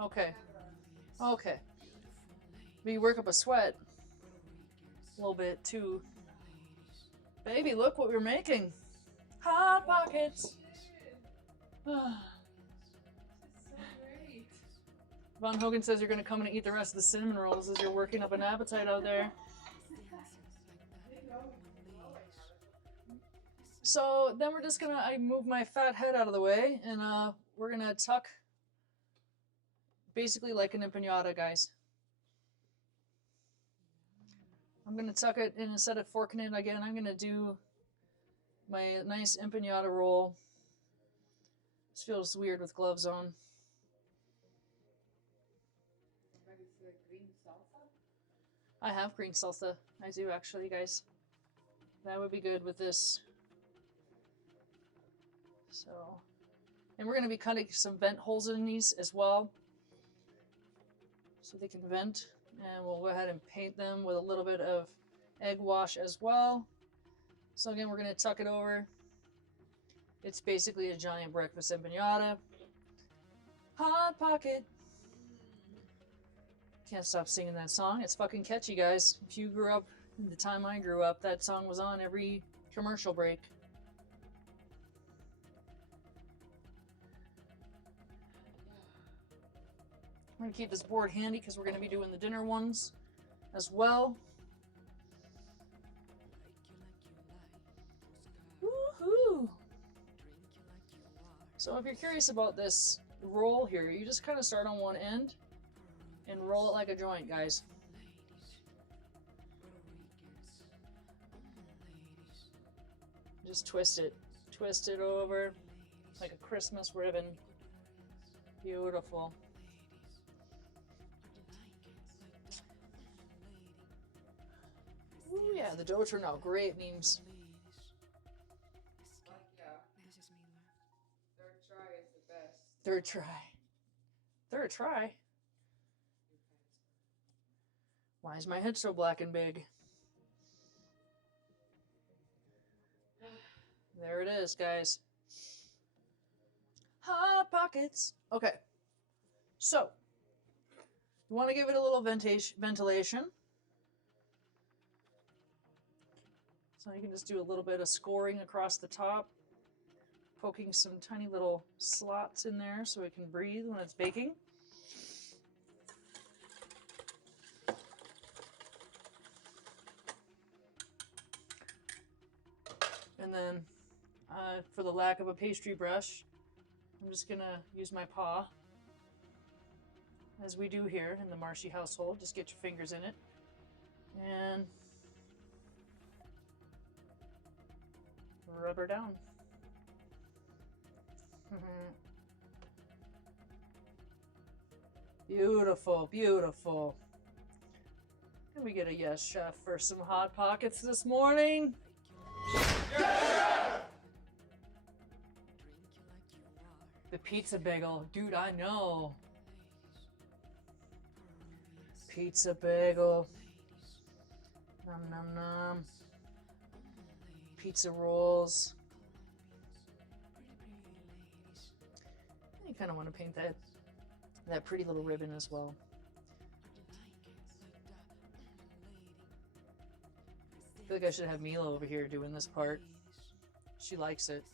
Okay. Okay. But you work up a sweat. A little bit too. Baby, look what we're making. Hot Pockets. Von Hogan says you're going to come and eat the rest of the cinnamon rolls as you're working up an appetite out there. So then we're just going to, I move my fat head out of the way and we're going to tuck basically like an empanada, guys. I'm going to tuck it in instead of forking it again. I'm going to do my nice empanada roll. This feels weird with gloves on. Green salsa? I have green salsa. I do actually, guys. That would be good with this. So, and we're going to be cutting some vent holes in these as well, so they can vent. And we'll go ahead and paint them with a little bit of egg wash as well. So again, we're going to tuck it over. It's basically a giant breakfast empanada. Hot Pocket. Can't stop singing that song. It's fucking catchy, guys. If you grew up in the time I grew up, that song was on every commercial break. I'm going to keep this board handy because we're going to be doing the dinner ones as well. Woohoo! So if you're curious about this roll here, you just kind of start on one end and roll it like a joint, guys. Just twist it. Twist it over like a Christmas ribbon. Beautiful. Ooh, yeah, the dough turned out great, memes. Third try is the best. Third try. Third try? Why is my head so black and big? There it is, guys. Hot Pockets. Okay. So, you want to give it a little ventilation. So you can just do a little bit of scoring across the top, poking some tiny little slots in there so it can breathe when it's baking. And then, for the lack of a pastry brush, I'm just gonna use my paw, as we do here in the Marshy household. Just get your fingers in it, and rub her down. Beautiful, beautiful. Can we get a yes, chef, for some Hot Pockets this morning? Yeah! The pizza bagel, dude, I know. Pizza bagel. Nom nom nom. Pizza rolls. You kind of want to paint that pretty little ribbon as well. I feel like I should have Mila over here doing this part. She likes it.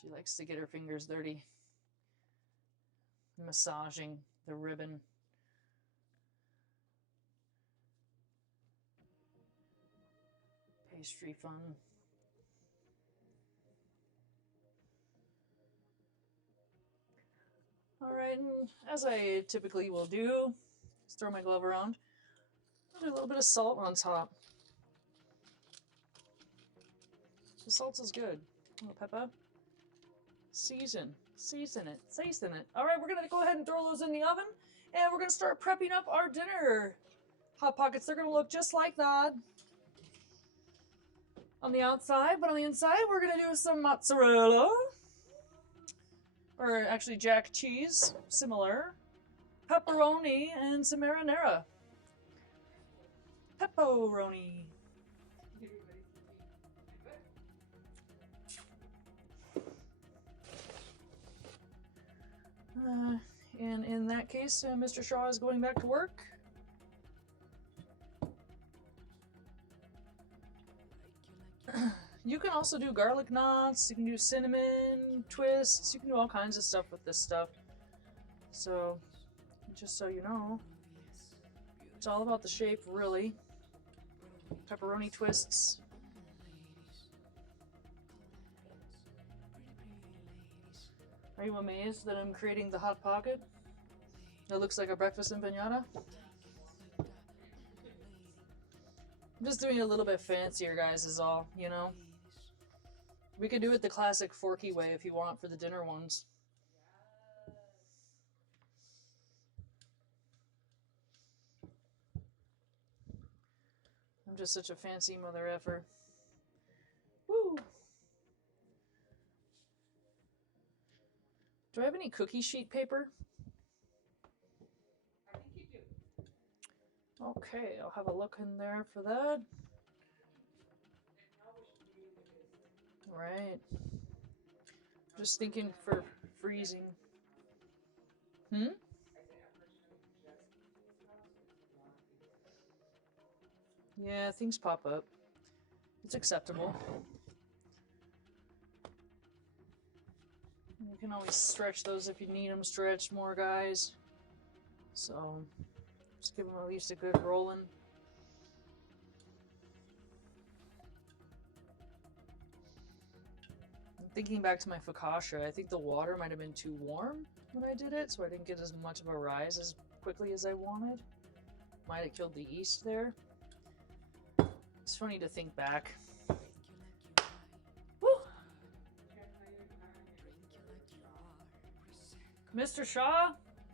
She likes to get her fingers dirty. Massaging the ribbon. Pastry fun. Alright, and as I typically will do, just throw my glove around. I'll do a little bit of salt on top. The salt is good. A little pepper. Season it. All right, we're gonna go ahead and throw those in the oven, and we're gonna start prepping up our dinner Hot Pockets. They're gonna look just like that on the outside, but on the inside, we're gonna do some mozzarella, or actually jack cheese, similar, pepperoni, and some marinara. Pepperoni. And in that case, Mr. Shaw is going back to work. You can also do garlic knots, you can do cinnamon twists, you can do all kinds of stuff with this stuff. So, just so you know, it's all about the shape, really. Pepperoni twists. Are you amazed that I'm creating the Hot Pocket? That looks like a breakfast empanada. I'm just doing it a little bit fancier, guys, is all, you know? We could do it the classic forky way if you want for the dinner ones. I'm just such a fancy mother effer. Woo! Do I have any cookie sheet paper? I think you do. Okay, I'll have a look in there for that. Right. Just thinking for freezing. Hmm? Yeah, things pop up. It's acceptable. You can always stretch those if you need them stretched more, guys. So, just give them at least a good rolling. I'm thinking back to my focaccia. I think the water might have been too warm when I did it, so I didn't get as much of a rise as quickly as I wanted. Might have killed the yeast there. It's funny to think back. Woo! Mr. Shaw?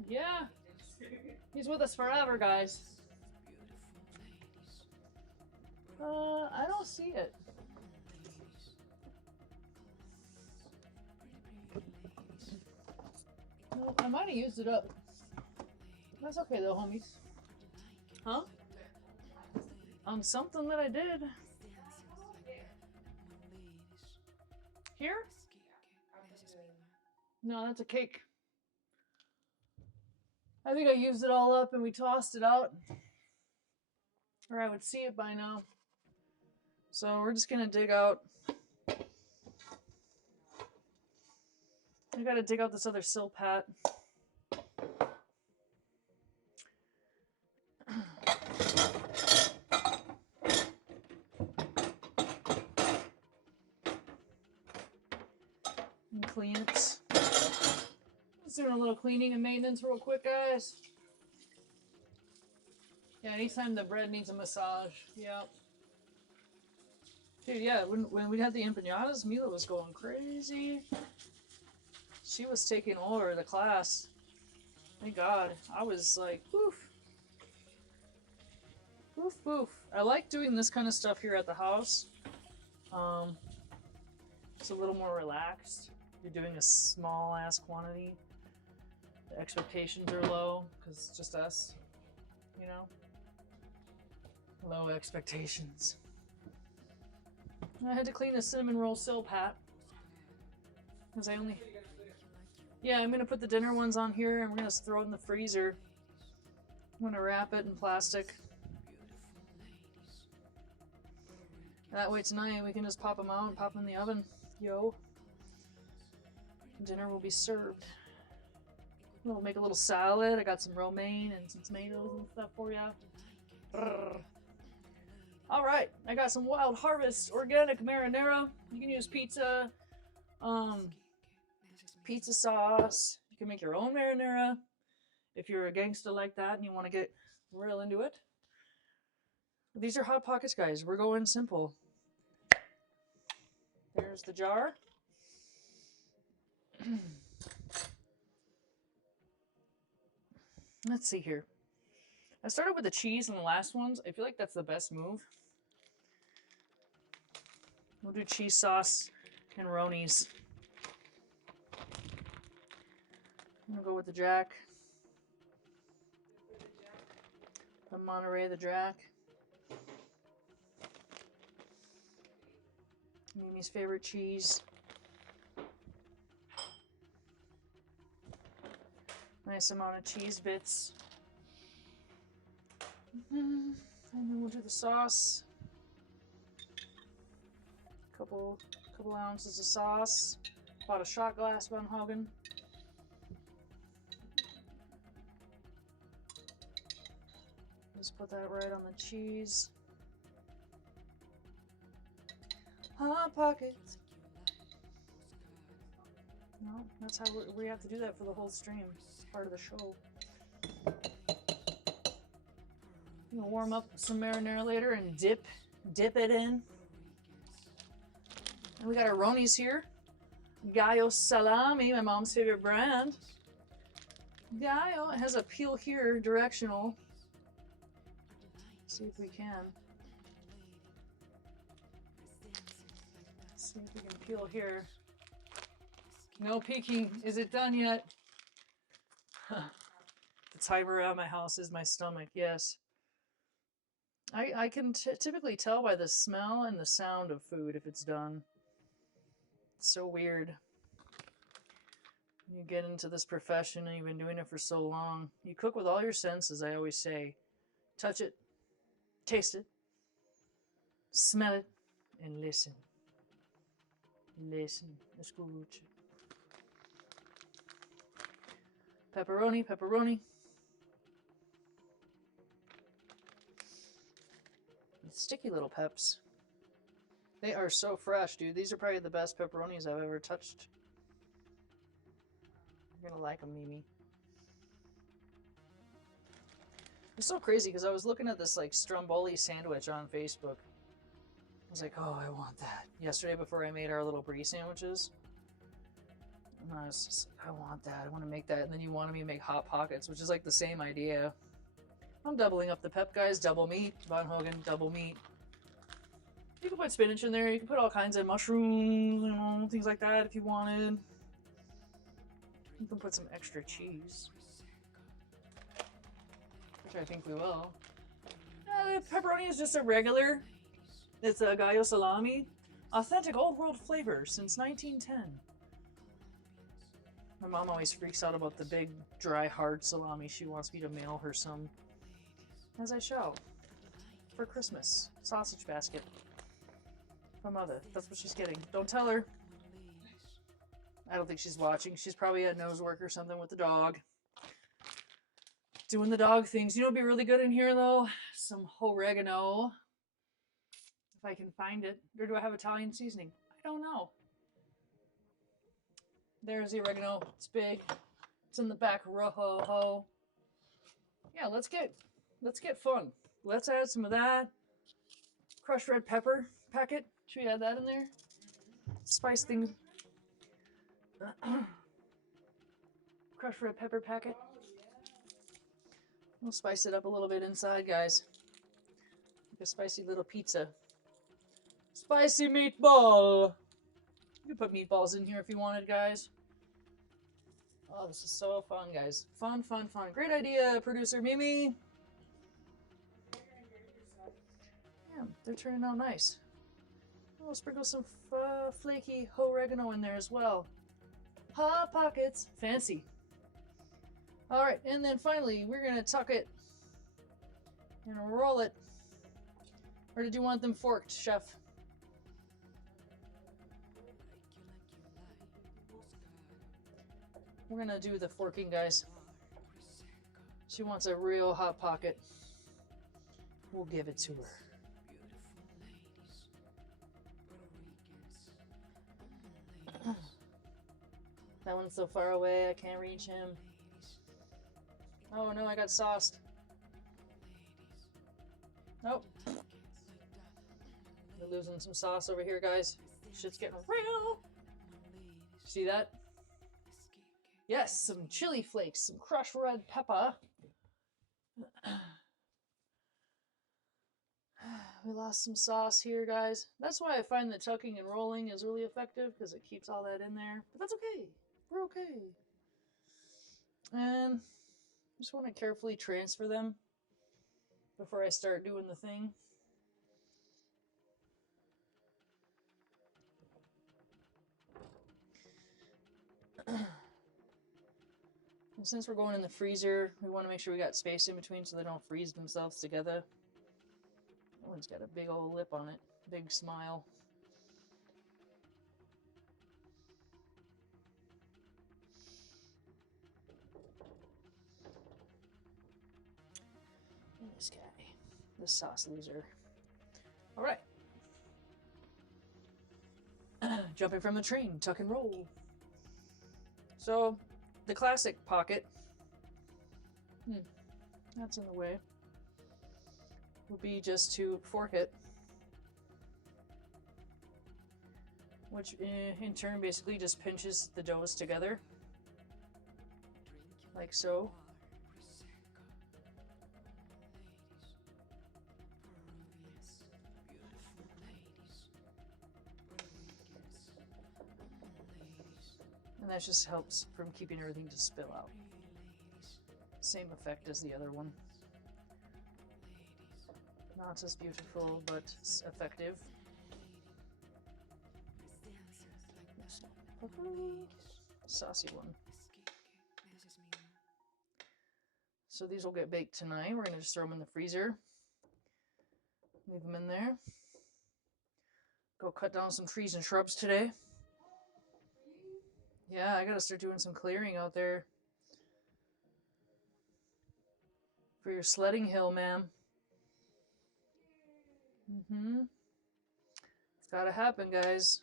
Yeah. He's with us forever, guys. I don't see it. No, I might have used it up. That's okay though, homies. Huh? On something that I did. Here? No, that's a cake. I think I used it all up and we tossed it out. Or I would see it by now. So we're just gonna dig out. I gotta dig out this other silpat. And clean it. Just doing a little cleaning and maintenance real quick, guys. Yeah, anytime the bread needs a massage. Yep. Dude, yeah, when we had the empanadas, Mila was going crazy. She was taking over the class. Thank God. I was like, woof. Woof, woof. I like doing this kind of stuff here at the house. It's a little more relaxed. You're doing a small ass quantity. The expectations are low because it's just us, you know? Low expectations. I had to clean the cinnamon roll silpat because I only... Yeah, I'm gonna put the dinner ones on here and we're gonna throw it in the freezer. I'm gonna wrap it in plastic. That way tonight we can just pop them out and pop them in the oven. Yo. Dinner will be served. We'll make a little salad. I got some romaine and some tomatoes and stuff for ya. Alright, I got some Wild Harvest organic marinara. You can use pizza sauce. You can make your own marinara if you're a gangster like that and you want to get real into it. These are Hot Pockets, guys. We're going simple. There's the jar. Let's see here. I started with the cheese in the last ones. I feel like that's the best move. We'll do cheese sauce and Ronies. I'm gonna go with the Jack. The Monterey, the Jack. Mimi's favorite cheese. Nice amount of cheese bits. And then we'll do the sauce. Couple ounces of sauce. About a shot glass Van Hogen. Just put that right on the cheese. Hot Pockets. No, that's how we have to do that for the whole stream. It's part of the show. I'm gonna warm up some marinara later and dip it in. And we got our Ronies here. Gallo salami, my mom's favorite brand. Gallo, it has a peel here, directional. See if we can. See if we can peel here. No peeking. Is it done yet? The timer at my house is my stomach, yes. I can typically tell by the smell and the sound of food if it's done. It's so weird. You get into this profession and you've been doing it for so long. You cook with all your senses, I always say. Touch it, taste it, smell it, and listen. Listen, escuche. Pepperoni, pepperoni. Sticky little peps. They are so fresh, dude. These are probably the best pepperonis I've ever touched. You're gonna like them, Mimi. It's so crazy because I was looking at this like stromboli sandwich on Facebook. I was like, oh, I want that. Yesterday before I made our little brie sandwiches. And I was just like, I want that. I want to make that. And then you wanted me to make hot pockets, which is like the same idea. I'm doubling up the pep, guys. Double meat. Von Hogan, double meat. You can put spinach in there. You can put all kinds of mushrooms, you know, things like that if you wanted. You can put some extra cheese, which I think we will. Pepperoni is just a regular. It's a Gallo salami. Authentic old world flavor since 1910. My mom always freaks out about the big, dry, hard salami. She wants me to mail her some. As I shall. For Christmas. Sausage basket. From Mother. That's what she's getting. Don't tell her. I don't think she's watching. She's probably at nose work or something with the dog. Doing the dog things. You know what would be really good in here, though? Some oregano. If I can find it. Or do I have Italian seasoning? I don't know. There's the oregano. It's big. It's in the back. Roho. Yeah, let's get fun. Let's add some of that. Crushed red pepper packet. Should we add that in there? Spice things. Crushed red pepper packet. We'll spice it up a little bit inside, guys. Like a spicy little pizza. Spicy meatball. You can put meatballs in here if you wanted, guys. Oh, this is so fun, guys. Fun, fun, fun. Great idea, producer Mimi. Yeah, they're turning out nice. We'll sprinkle some flaky oregano in there as well. Hot pockets. Fancy. Alright, and then finally, we're going to tuck it and roll it. Or did you want them forked, chef? We're going to do the forking, guys. She wants a real hot pocket. We'll give it to her. That one's so far away, I can't reach him. Oh no, I got sauced. Nope. We're losing some sauce over here, guys. Shit's getting real. See that? Yes, some chili flakes, some crushed red pepper. We lost some sauce here, guys. That's why I find that tucking and rolling is really effective, because it keeps all that in there. But that's okay. We're okay. And just want to carefully transfer them before I start doing the thing. And since we're going in the freezer, we want to make sure we got space in between so they don't freeze themselves together. That one's got a big old lip on it. Big smile. And this guy. The sauce loser. Alright. Jumping from the train. Tuck and roll. So, the classic pocket. That's in the way. will be just to fork it, which in turn basically just pinches the doughs together, like so. And that just helps from keeping everything to spill out. Same effect as the other one. Not as beautiful, but effective. Saucy one. So these will get baked tonight. We're going to just throw them in the freezer. Leave them in there. Go cut down some trees and shrubs today. Yeah, I gotta start doing some clearing out there. For your sledding hill, ma'am. It's gotta happen, guys.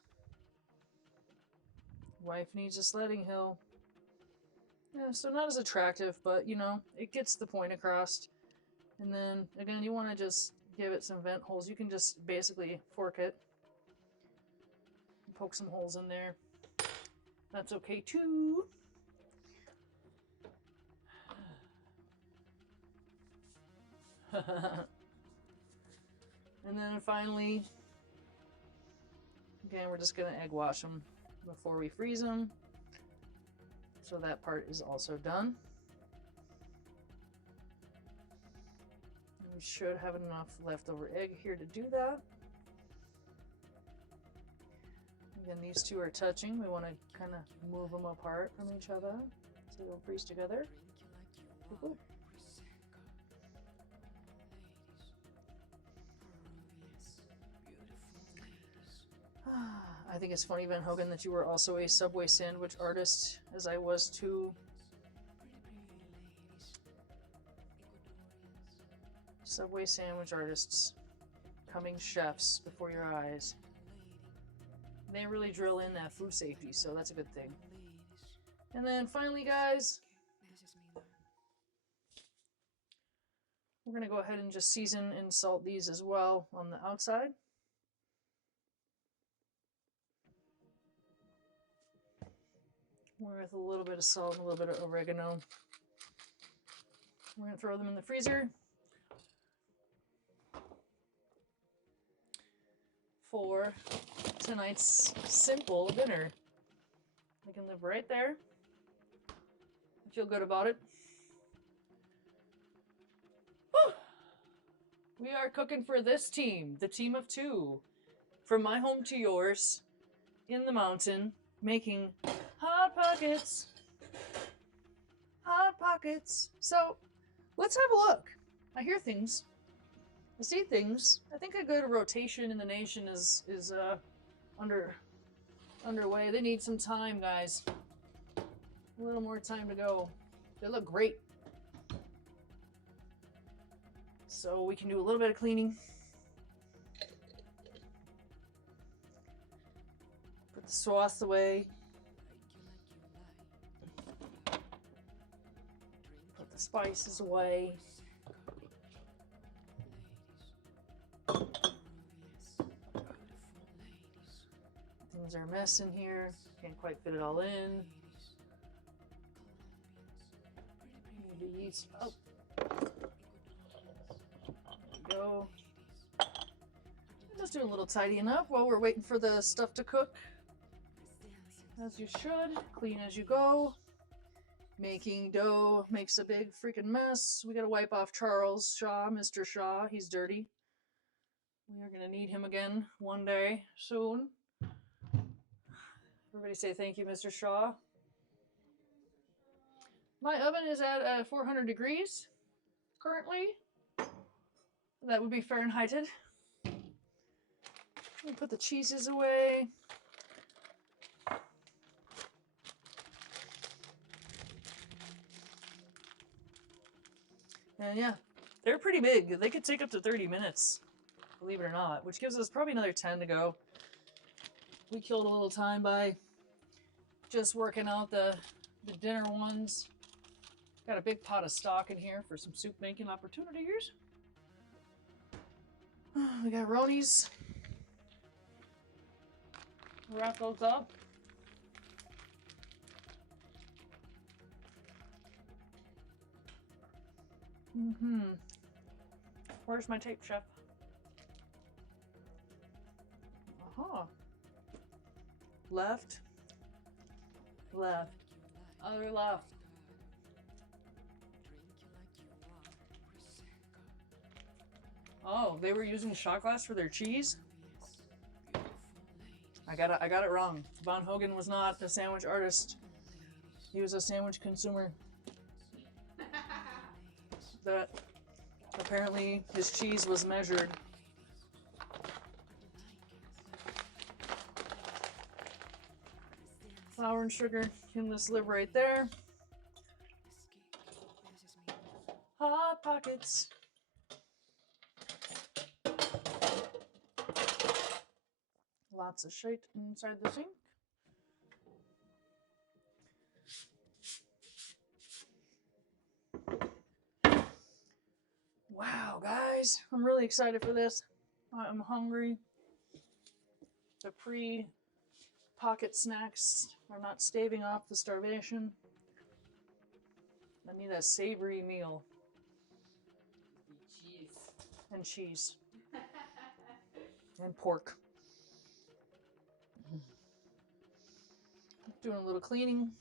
Wife needs a sledding hill. Yeah, so not as attractive, but you know, it gets the point across. And then, again, you want to just give it some vent holes. You can just basically fork it. Poke some holes in there. That's okay too. And then finally, again, we're just going to egg wash them before we freeze them. So that part is also done. And we should have enough leftover egg here to do that. Again, these two are touching. We want to kind of move them apart from each other so they don't freeze together. Ooh. I think it's funny, Van Hogan, that you were also a Subway sandwich artist, as I was too. Subway sandwich artists, coming chefs before your eyes. They really drill in that food safety, so that's a good thing. And then finally, guys, we're going to go ahead and just season and salt these as well on the outside. With a little bit of salt and a little bit of oregano. We're going to throw them in the freezer for tonight's simple dinner. They can live right there. I feel good about it. Whew. We are cooking for this team, the team of two, from my home to yours, in the mountain, making Hot Pockets. Hot Pockets. So, let's have a look. I hear things. I see things. I think a good rotation in the nation is underway. They need some time, guys. A little more time to go. They look great. So we can do a little bit of cleaning. Put the sauce away. Put the spices away. Things are a mess in here. Can't quite fit it all in. Move the yeast up. There we go. Just doing a little tidying up while we're waiting for the stuff to cook. As you should. Clean as you go. Making dough makes a big freaking mess. We gotta wipe off Charles Shaw, Mr. Shaw. He's dirty. We are gonna need him again one day soon. Everybody say thank you, Mr. Shaw. My oven is at 400 degrees currently. That would be Fahrenheited. We'll put the cheeses away. And yeah, they're pretty big. They could take up to 30 minutes, believe it or not, which gives us probably another 10 to go. We killed a little time by just working out the dinner ones. Got a big pot of stock in here for some soup making opportunities. We got Ronies. Wrap those up. Where's my tape, chef? Uh-huh. Left. Left. Other left. Oh, they were using shot glass for their cheese? I got it wrong. Von Hogan was not a sandwich artist. He was a sandwich consumer. That apparently his cheese was measured. Flour and sugar can just live right there. Hot Pockets. Lots of shit inside the sink. Wow, guys, I'm really excited for this. I'm hungry. The pre-pocket snacks are not staving off the starvation. I need a savory meal. Cheese. And cheese. And pork. Doing a little cleaning.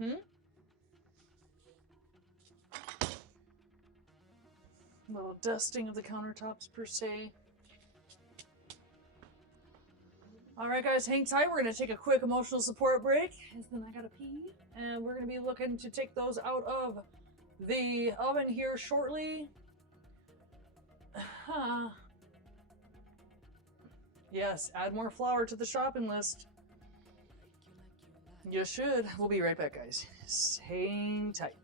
A little dusting of the countertops per se. Alright guys, hang tight. We're going to take a quick emotional support break. And then I gotta pee. And we're going to be looking to take those out of the oven here shortly. Yes, add more flour to the shopping list. You should. We'll be right back, guys. Hang tight.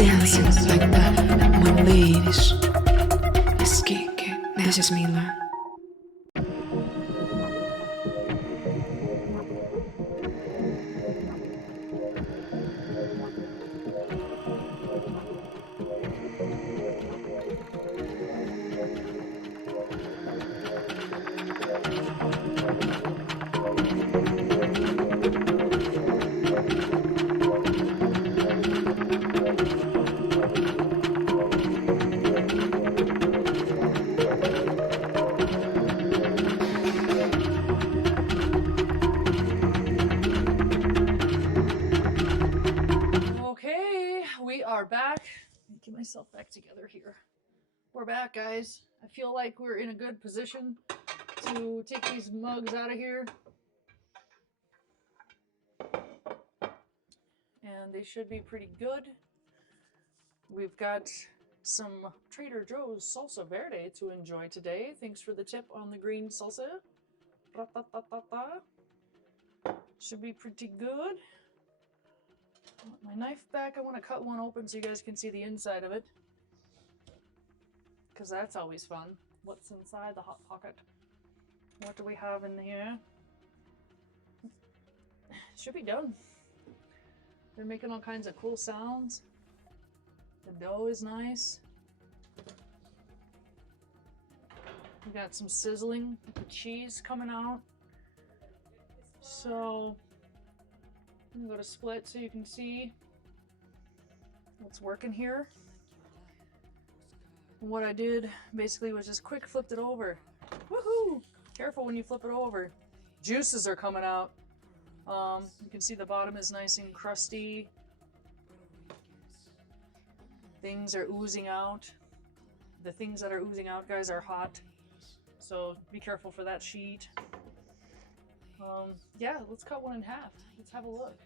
dancing like that, my ladies. Es que this is Mila. Okay, we are back. Let me get myself back together here. We're back, guys. I feel like we're in a good position to take these mugs out of here. And they should be pretty good. We've got some Trader Joe's salsa verde to enjoy today. Thanks for the tip on the green salsa. Should be pretty good. My knife back, I want to cut one open so you guys can see the inside of it. Because that's always fun. What's inside the hot pocket? What do we have in here? Should be done. They're making all kinds of cool sounds. The dough is nice. We got some sizzling with the cheese coming out. So I'm gonna go to split so you can see what's working here. And what I did basically was just quick flipped it over. Woohoo! Careful when you flip it over. Juices are coming out. You can see the bottom is nice and crusty. Things are oozing out. The things that are oozing out, guys, are hot. So be careful for that sheet. Yeah, let's cut one in half. Let's have a look.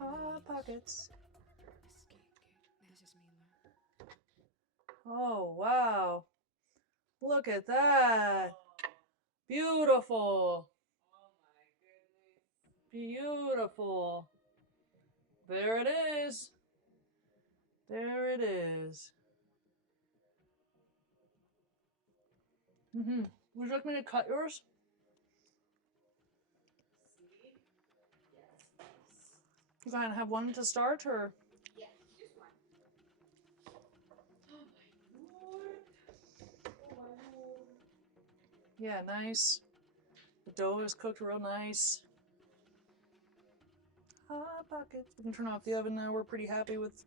Hot pockets. Oh, wow. Look at that. Beautiful. Beautiful. There it is. There it is. Would you like me to cut yours? You gonna have one to start, or? Yeah, just one. Yeah, nice. The dough is cooked real nice. Hot pockets. We can turn off the oven now. We're pretty happy with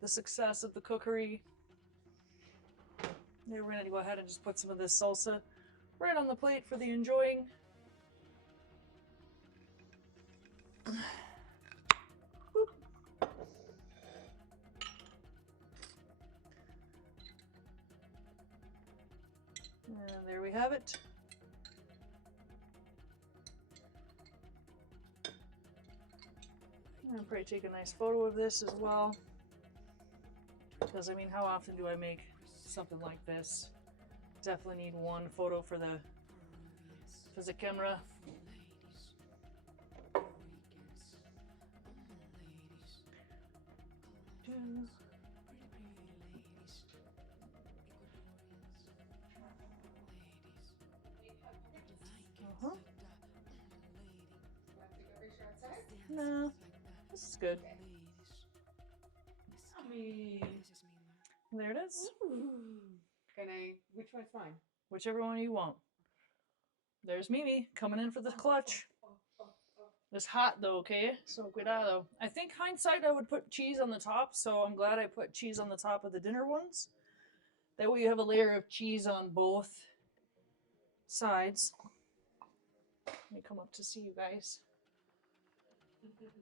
the success of the cookery. Yeah, we're gonna go ahead and just put some of this salsa right on the plate for the enjoying. And there we have it. I'm gonna probably take a nice photo of this as well. Because I mean, how often do I make something like this? Definitely need one photo for the camera. No, this is good. There it is. Can I? Which one's mine? Whichever one you want. There's Mimi coming in for the clutch. It's hot though, okay? So cuidado. I think hindsight I would put cheese on the top, so I'm glad I put cheese on the top of the dinner ones. That way you have a layer of cheese on both sides. Let me come up to see you guys.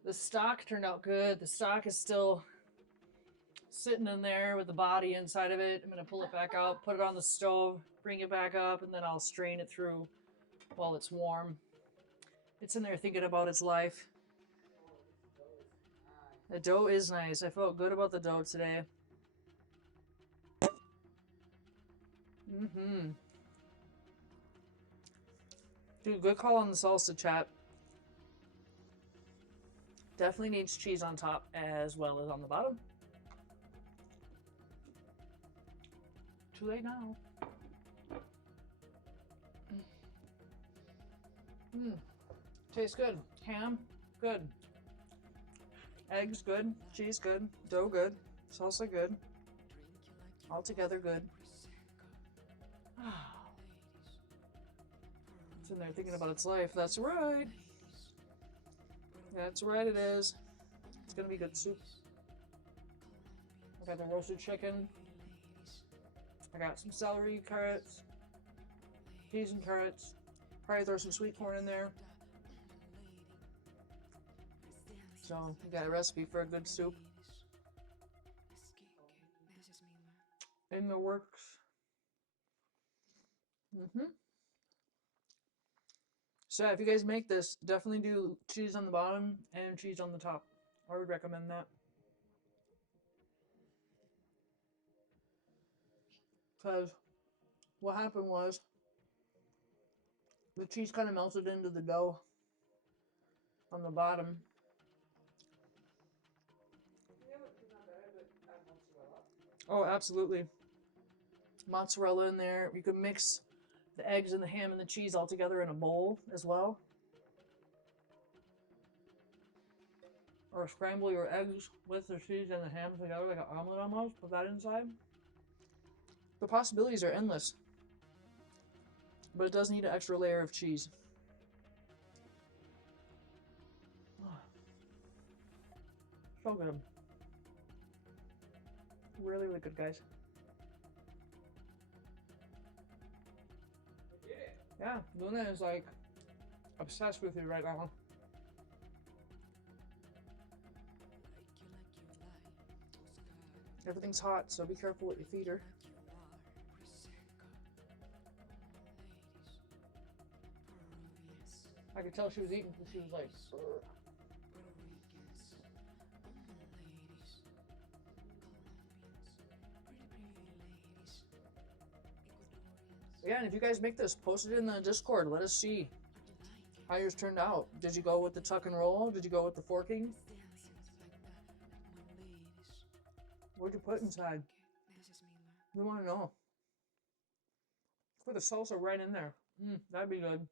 The stock turned out good. The stock is still sitting in there with the body inside of it. I'm going to pull it back out, put it on the stove, bring it back up, and then I'll strain it through while it's warm. It's in there thinking about its life. The dough is nice. I felt good about the dough today. Dude, good call on the salsa, chat. Definitely needs cheese on top as well as on the bottom. Too late now. Tastes good. Ham, good. Eggs, good. Cheese, good. Dough, good. Salsa, good. All together, good. It's in there thinking about its life. That's right. That's right, it is. It's gonna be good soup. I got the roasted chicken. I got some celery, carrots, peas and carrots. Probably throw some sweet corn in there. So, we got a recipe for a good soup in the works. So, if you guys make this, definitely do cheese on the bottom and cheese on the top. I would recommend that. Because what happened was the cheese kind of melted into the dough on the bottom. Oh, absolutely. Mozzarella in there. You can mix the eggs and the ham and the cheese all together in a bowl as well. Or scramble your eggs with the cheese and the ham together like an omelet almost. Put that inside. The possibilities are endless. But it does need an extra layer of cheese. So good. Really, really good, guys. Yeah, Luna is like obsessed with you right now. Everything's hot, so be careful what you feed her. I could tell she was eating because she was like, "Ugh." Yeah, and if you guys make this, post it in the Discord. Let us see how yours turned out. Did you go with the tuck and roll? Did you go with the forking? What'd you put inside? We want to know. Put the salsa right in there. That'd be good.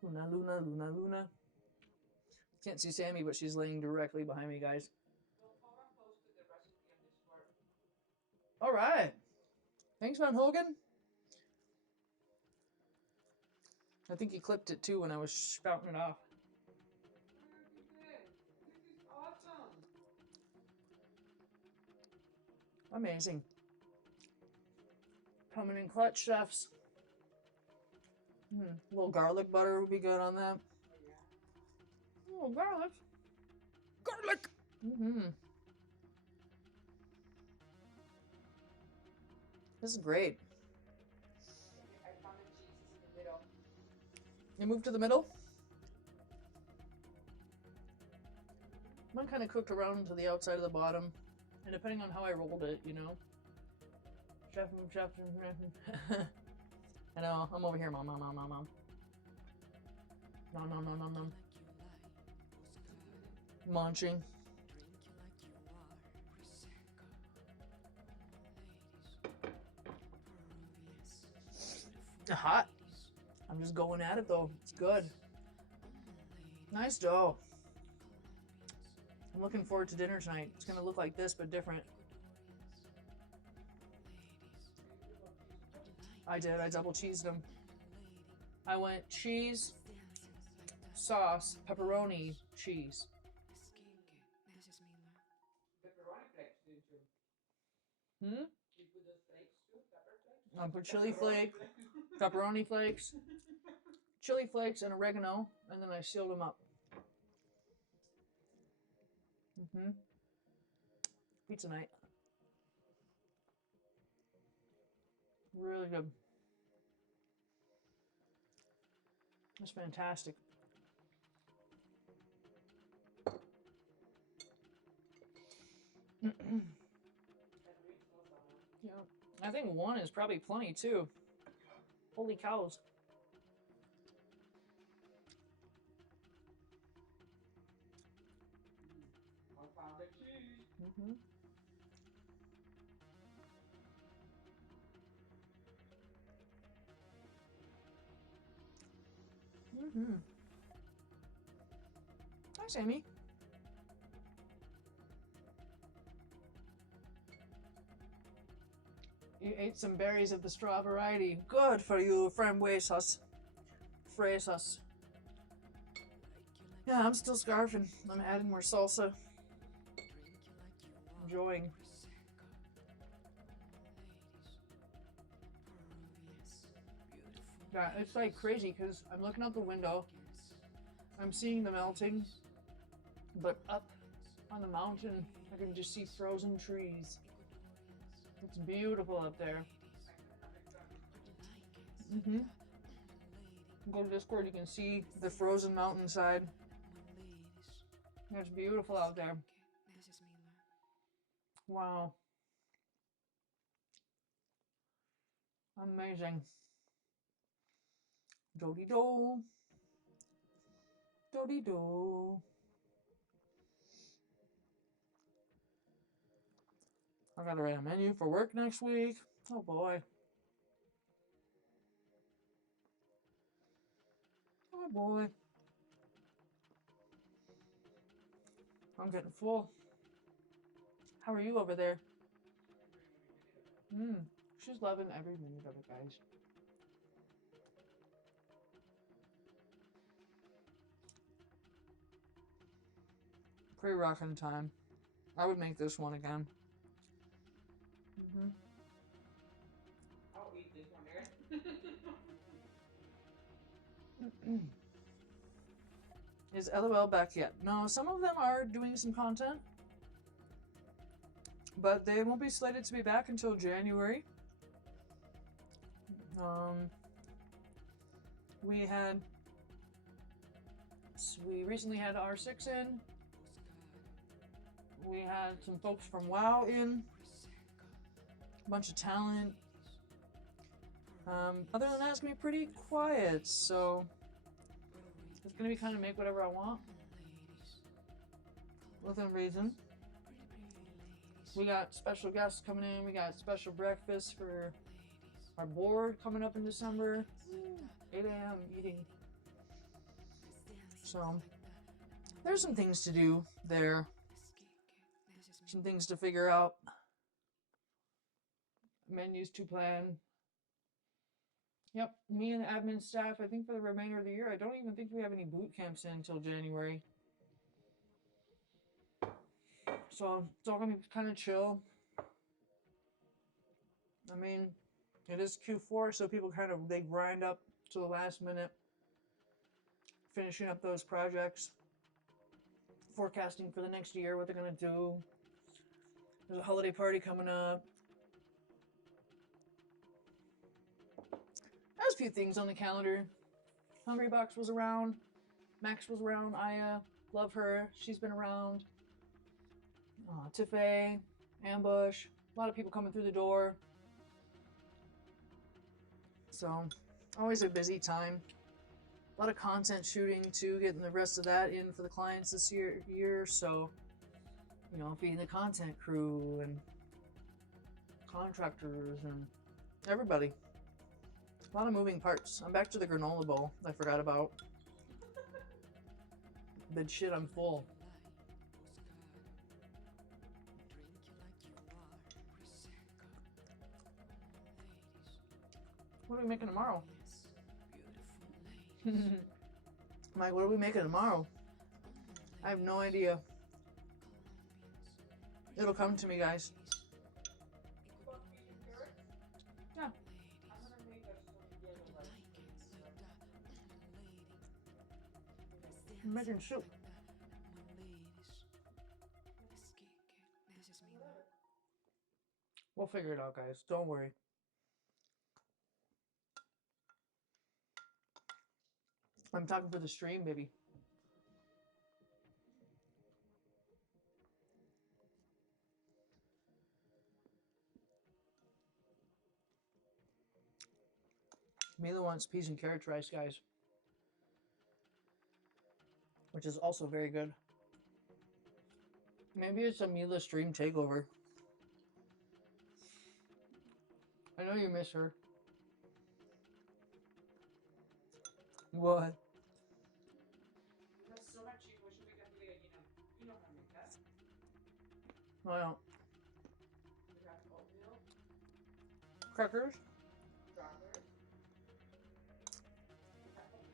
Luna, Luna, Luna, Luna. Can't see Sammy, but she's laying directly behind me, guys. All right. Thanks, Van Hogan. I think he clipped it too when I was spouting it off. This is awesome. Amazing. Coming in clutch, chefs. A little garlic butter would be good on that. Oh, garlic. Garlic! This is great. I found the cheese is in the middle. You move to the middle? Mine kind of cooked around to the outside of the bottom. And depending on how I rolled it, you know. Chef. I know, I'm over here, mom. Nom. Munching. Hot. I'm just going at it though. It's good. Nice dough. I'm looking forward to dinner tonight. It's gonna look like this, but different. I did. I double cheesed them. I went cheese, sauce, pepperoni, cheese. Pepperoni flakes, didn't you? Hmm? You put those flakes too? Pepper flakes? I put chili flake, pepperoni flakes, chili flakes, and oregano, and then I sealed them up. Pizza night. Really good. That's fantastic. Yeah, I think one is probably plenty too. Holy cows. Mm-hmm. Mm-hmm. Hi, Sammy. You ate some berries of the straw variety. Good for you, frambuesas. Fresas. Yeah, I'm still scarfing. I'm adding more salsa. Enjoying. Yeah, it's like crazy because I'm looking out the window. I'm seeing the melting, but up on the mountain, I can just see frozen trees. It's beautiful up there. Mm-hmm. Go to Discord, you can see the frozen mountainside. It's beautiful out there. Wow. Amazing. Do-de-do. Do-de-do. I gotta write a menu for work next week. Oh boy. Oh boy. I'm getting full. How are you over there? She's loving every minute of it, guys. Pretty rockin' time. I would make this one again. I'll eat this one again. Is LOL back yet? No, some of them are doing some content, but they won't be slated to be back until January. We recently had R6 in. We had some folks from WoW in. A bunch of talent. Other than that, it's gonna be pretty quiet, so it's gonna be kind of make whatever I want within reason. We got special guests coming in. We got special breakfast for our board coming up in December. 8 a.m. eating. So there's some things to do there. Some things to figure out. Menus to plan. Yep, me and the admin staff, I think for the remainder of the year, I don't even think we have any boot camps in until January. So it's all gonna be kind of chill. I mean, it is Q4, so people they grind up to the last minute, finishing up those projects, forecasting for the next year, what they're gonna do. There's a holiday party coming up. There's a few things on the calendar. Hungrybox was around. Max was around. Aya, love her. She's been around. Tiffany, Ambush. A lot of people coming through the door. So, always a busy time. A lot of content shooting too, getting the rest of that in for the clients this year. So, feeding the content crew and contractors and everybody. A lot of moving parts. I'm back to the granola bowl I forgot about. But shit, I'm full. What are we making tomorrow? Mike, what are we making tomorrow? I have no idea. It'll come to me, guys. Yeah. I'm making soup. We'll figure it out, guys. Don't worry. I'm talking for the stream, baby. Mila wants peas and carrots rice, guys. Which is also very good. Maybe it's a Mila stream takeover. I know you miss her. What? That's so much cheaper. Should we get the gallina? You know how to make that. Well, We have oatmeal, crackers. crackers.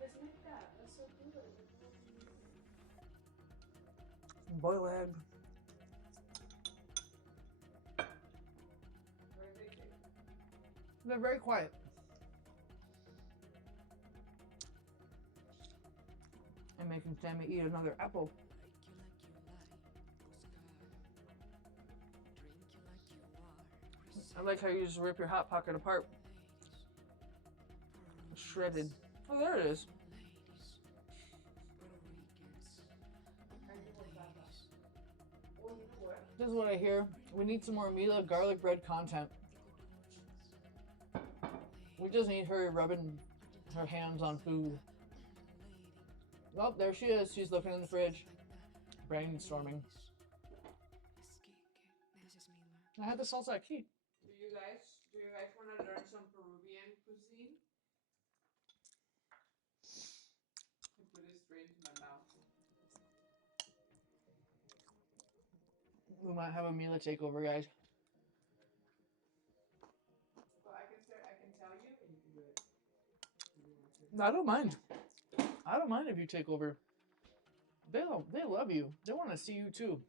Let's make that. That's so good. Boiled egg. Where they take? They're very quiet. I'm making Sammy eat another apple. I like how you just rip your hot pocket apart. Shredded. Oh, there it is. Oh, you know what? This is what I hear. We need some more Mila garlic bread content. We just need her rubbing her hands on food. Oh, there she is. She's looking in the fridge. Brainstorming. I had the salsa key. Do you guys want to learn some Peruvian cuisine? I put it straight into my mouth. We might have a Mila takeover, guys. Well, I can tell you, and you can do it. I don't mind. I don't mind if you take over. They love you. They want to see you too.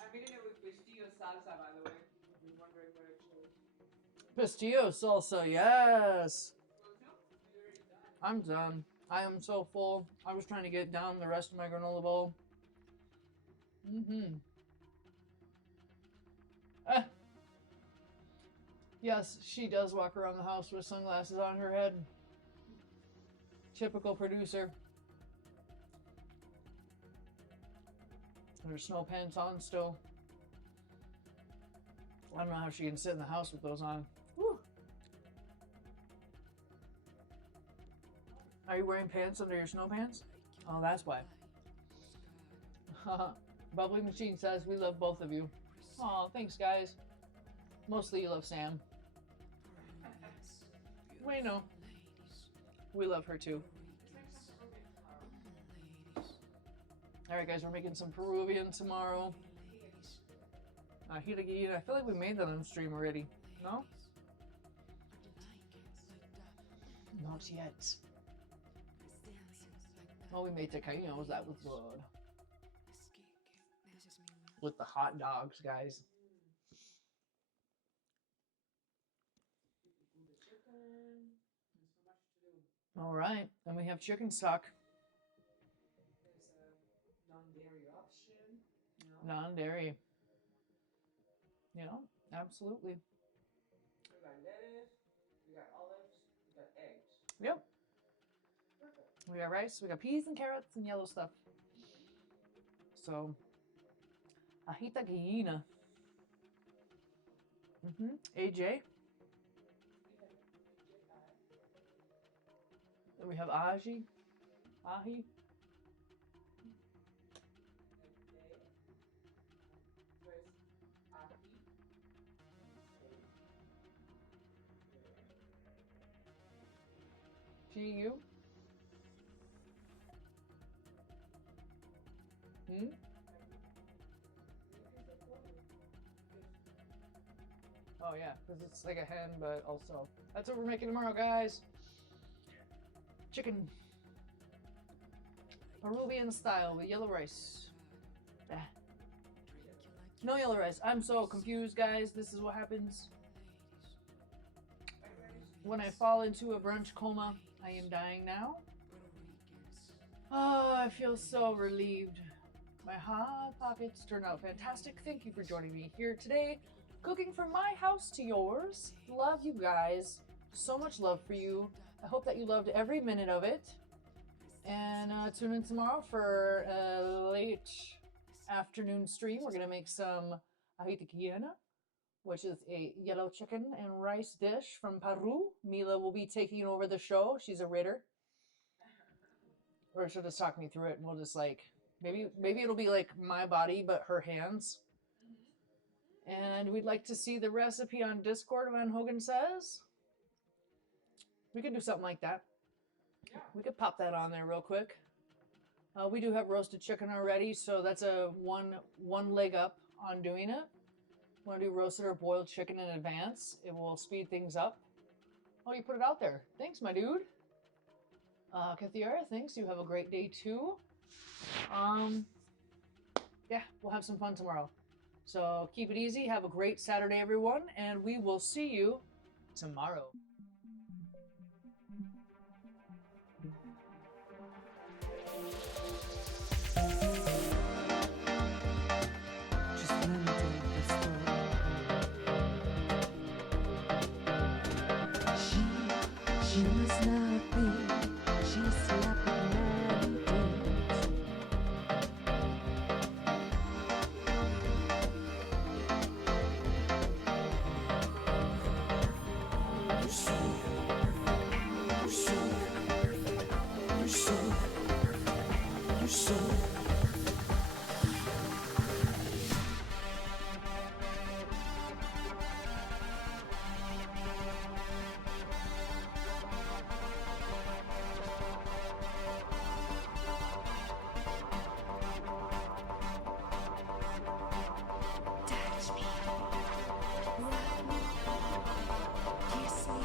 I'm eating it with pistillo salsa, by the way. If you're wondering what I chose. Pistillo salsa, yes. Well, no, you're already done. I'm done. I am so full. I was trying to get down the rest of my granola bowl. Yes, she does walk around the house with sunglasses on her head. Typical producer. And her snow pants on still. I don't know how she can sit in the house with those on. Whew. Are you wearing pants under your snow pants? Oh, that's why. Bubbly Machine says, we love both of you. Oh, thanks, guys. Mostly you love Sam. We know. We love her too. Alright, guys, we're making some Peruvian tomorrow. Hiragina. I feel like we made that on stream already. No? Not yet. Oh, we made taquitos. That was good. With the hot dogs, guys. All right, and we have chicken stock. There's a non-dairy option. Non-dairy. You know, absolutely. We got lettuce, we got olives, we got eggs. Yep. Perfect. We got rice, we got peas and carrots and yellow stuff. So, ajita gallina. AJ. Then we have aji. Ahi. GU. Oh yeah, because it's like a hen, but also that's what we're making tomorrow, guys. Chicken. Peruvian style with yellow rice. No yellow rice. I'm so confused, guys. This is what happens when I fall into a brunch coma. I am dying now. Oh, I feel so relieved. My hot pockets turned out fantastic. Thank you for joining me here today. Cooking from my house to yours. Love you guys. So much love for you. I hope that you loved every minute of it. And tune in tomorrow for a late afternoon stream. We're going to make some ajita, which is a yellow chicken and rice dish from Peru. Mila will be taking over the show. She's a Ritter. Or she'll just talk me through it and we'll just like Maybe it'll be like my body, but her hands. And we'd like to see the recipe on Discord, Van Hogan says. We could do something like that. Yeah. We could pop that on there real quick. We do have roasted chicken already, so that's a one leg up on doing it. Want to do roasted or boiled chicken in advance? It will speed things up. Oh, you put it out there. Thanks, my dude. Kathiara, thanks. You have a great day too. Yeah, we'll have some fun tomorrow. So keep it easy. Have a great Saturday, everyone, and we will see you tomorrow. Just let me tell you the story. She must not be. She slept with many dudes. You're so, you're so, you're so, you're so. Touch me, rub me, kiss me.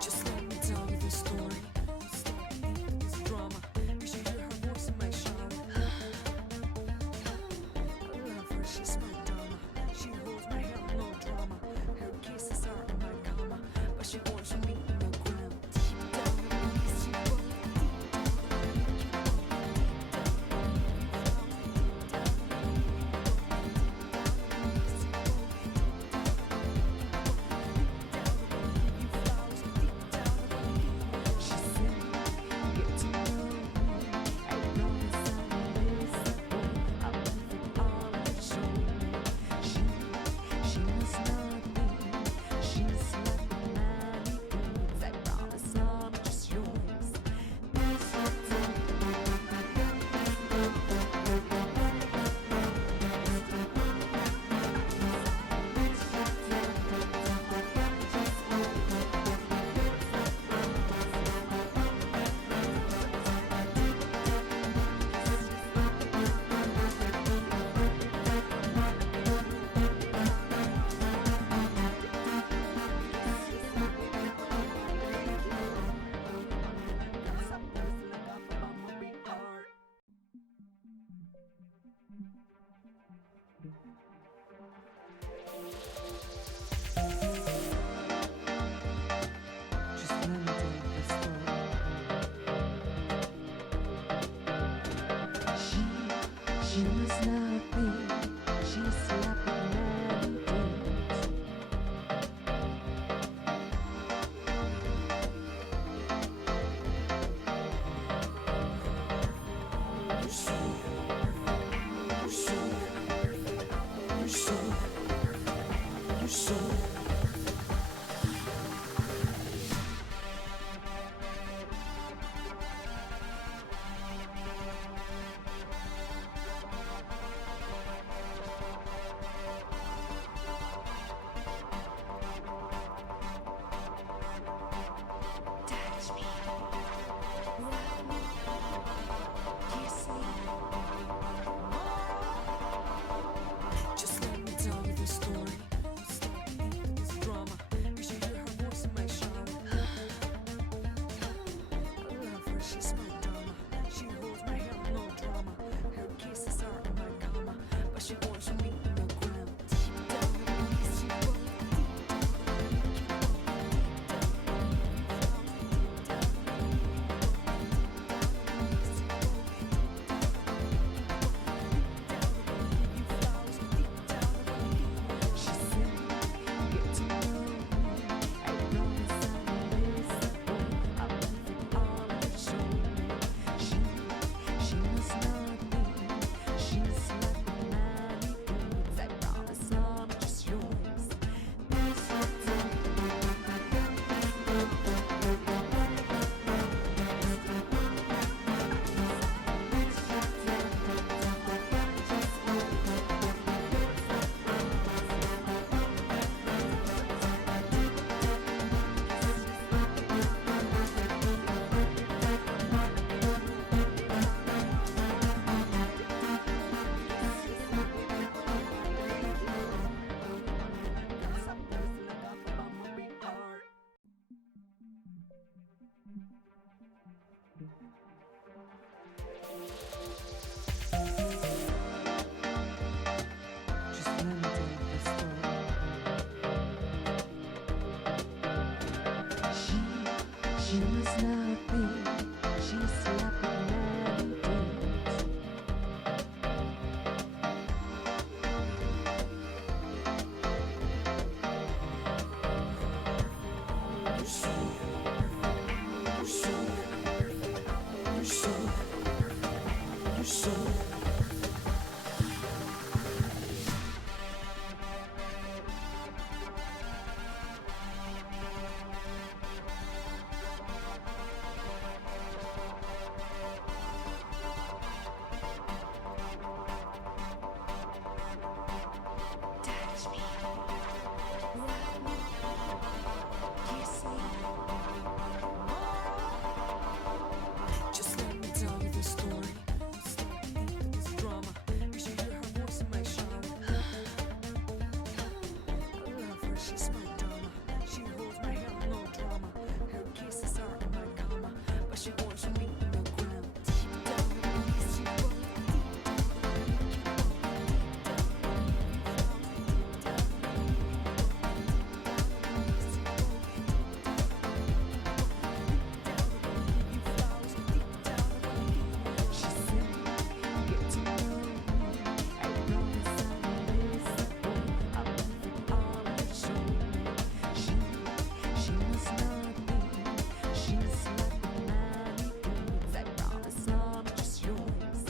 Just let me tell you the story. This drama. You should hear her voice in my shower. I love her, she's my dama. She holds my hand, no drama. Her kisses are in my cama, but she wants me in the ground. Deep down in the east, she wants deep down. Just let me tell you the story. She must not be. She slept with many dudes. You're so, you're so, you're so, you're so. Touch me, rub me, kiss me. Just let me tell you the story. She must not be. She's slapping many dudes. You're so, you're so, you're so, you're so. Touch me, love me, kiss me. Just let me tell you the story. Stop thinking this drama. You should hear her voice in my shower. I love her, she's my dama. She holds my hand, no drama. Her kisses are in my cama, but she wants me in the ground. Deep down in the east, she wants deep down. She said, get to know me. I promise I will listen. I'll leave it all to show me. She must not be. She's like many dudes. I promise I'm just yours.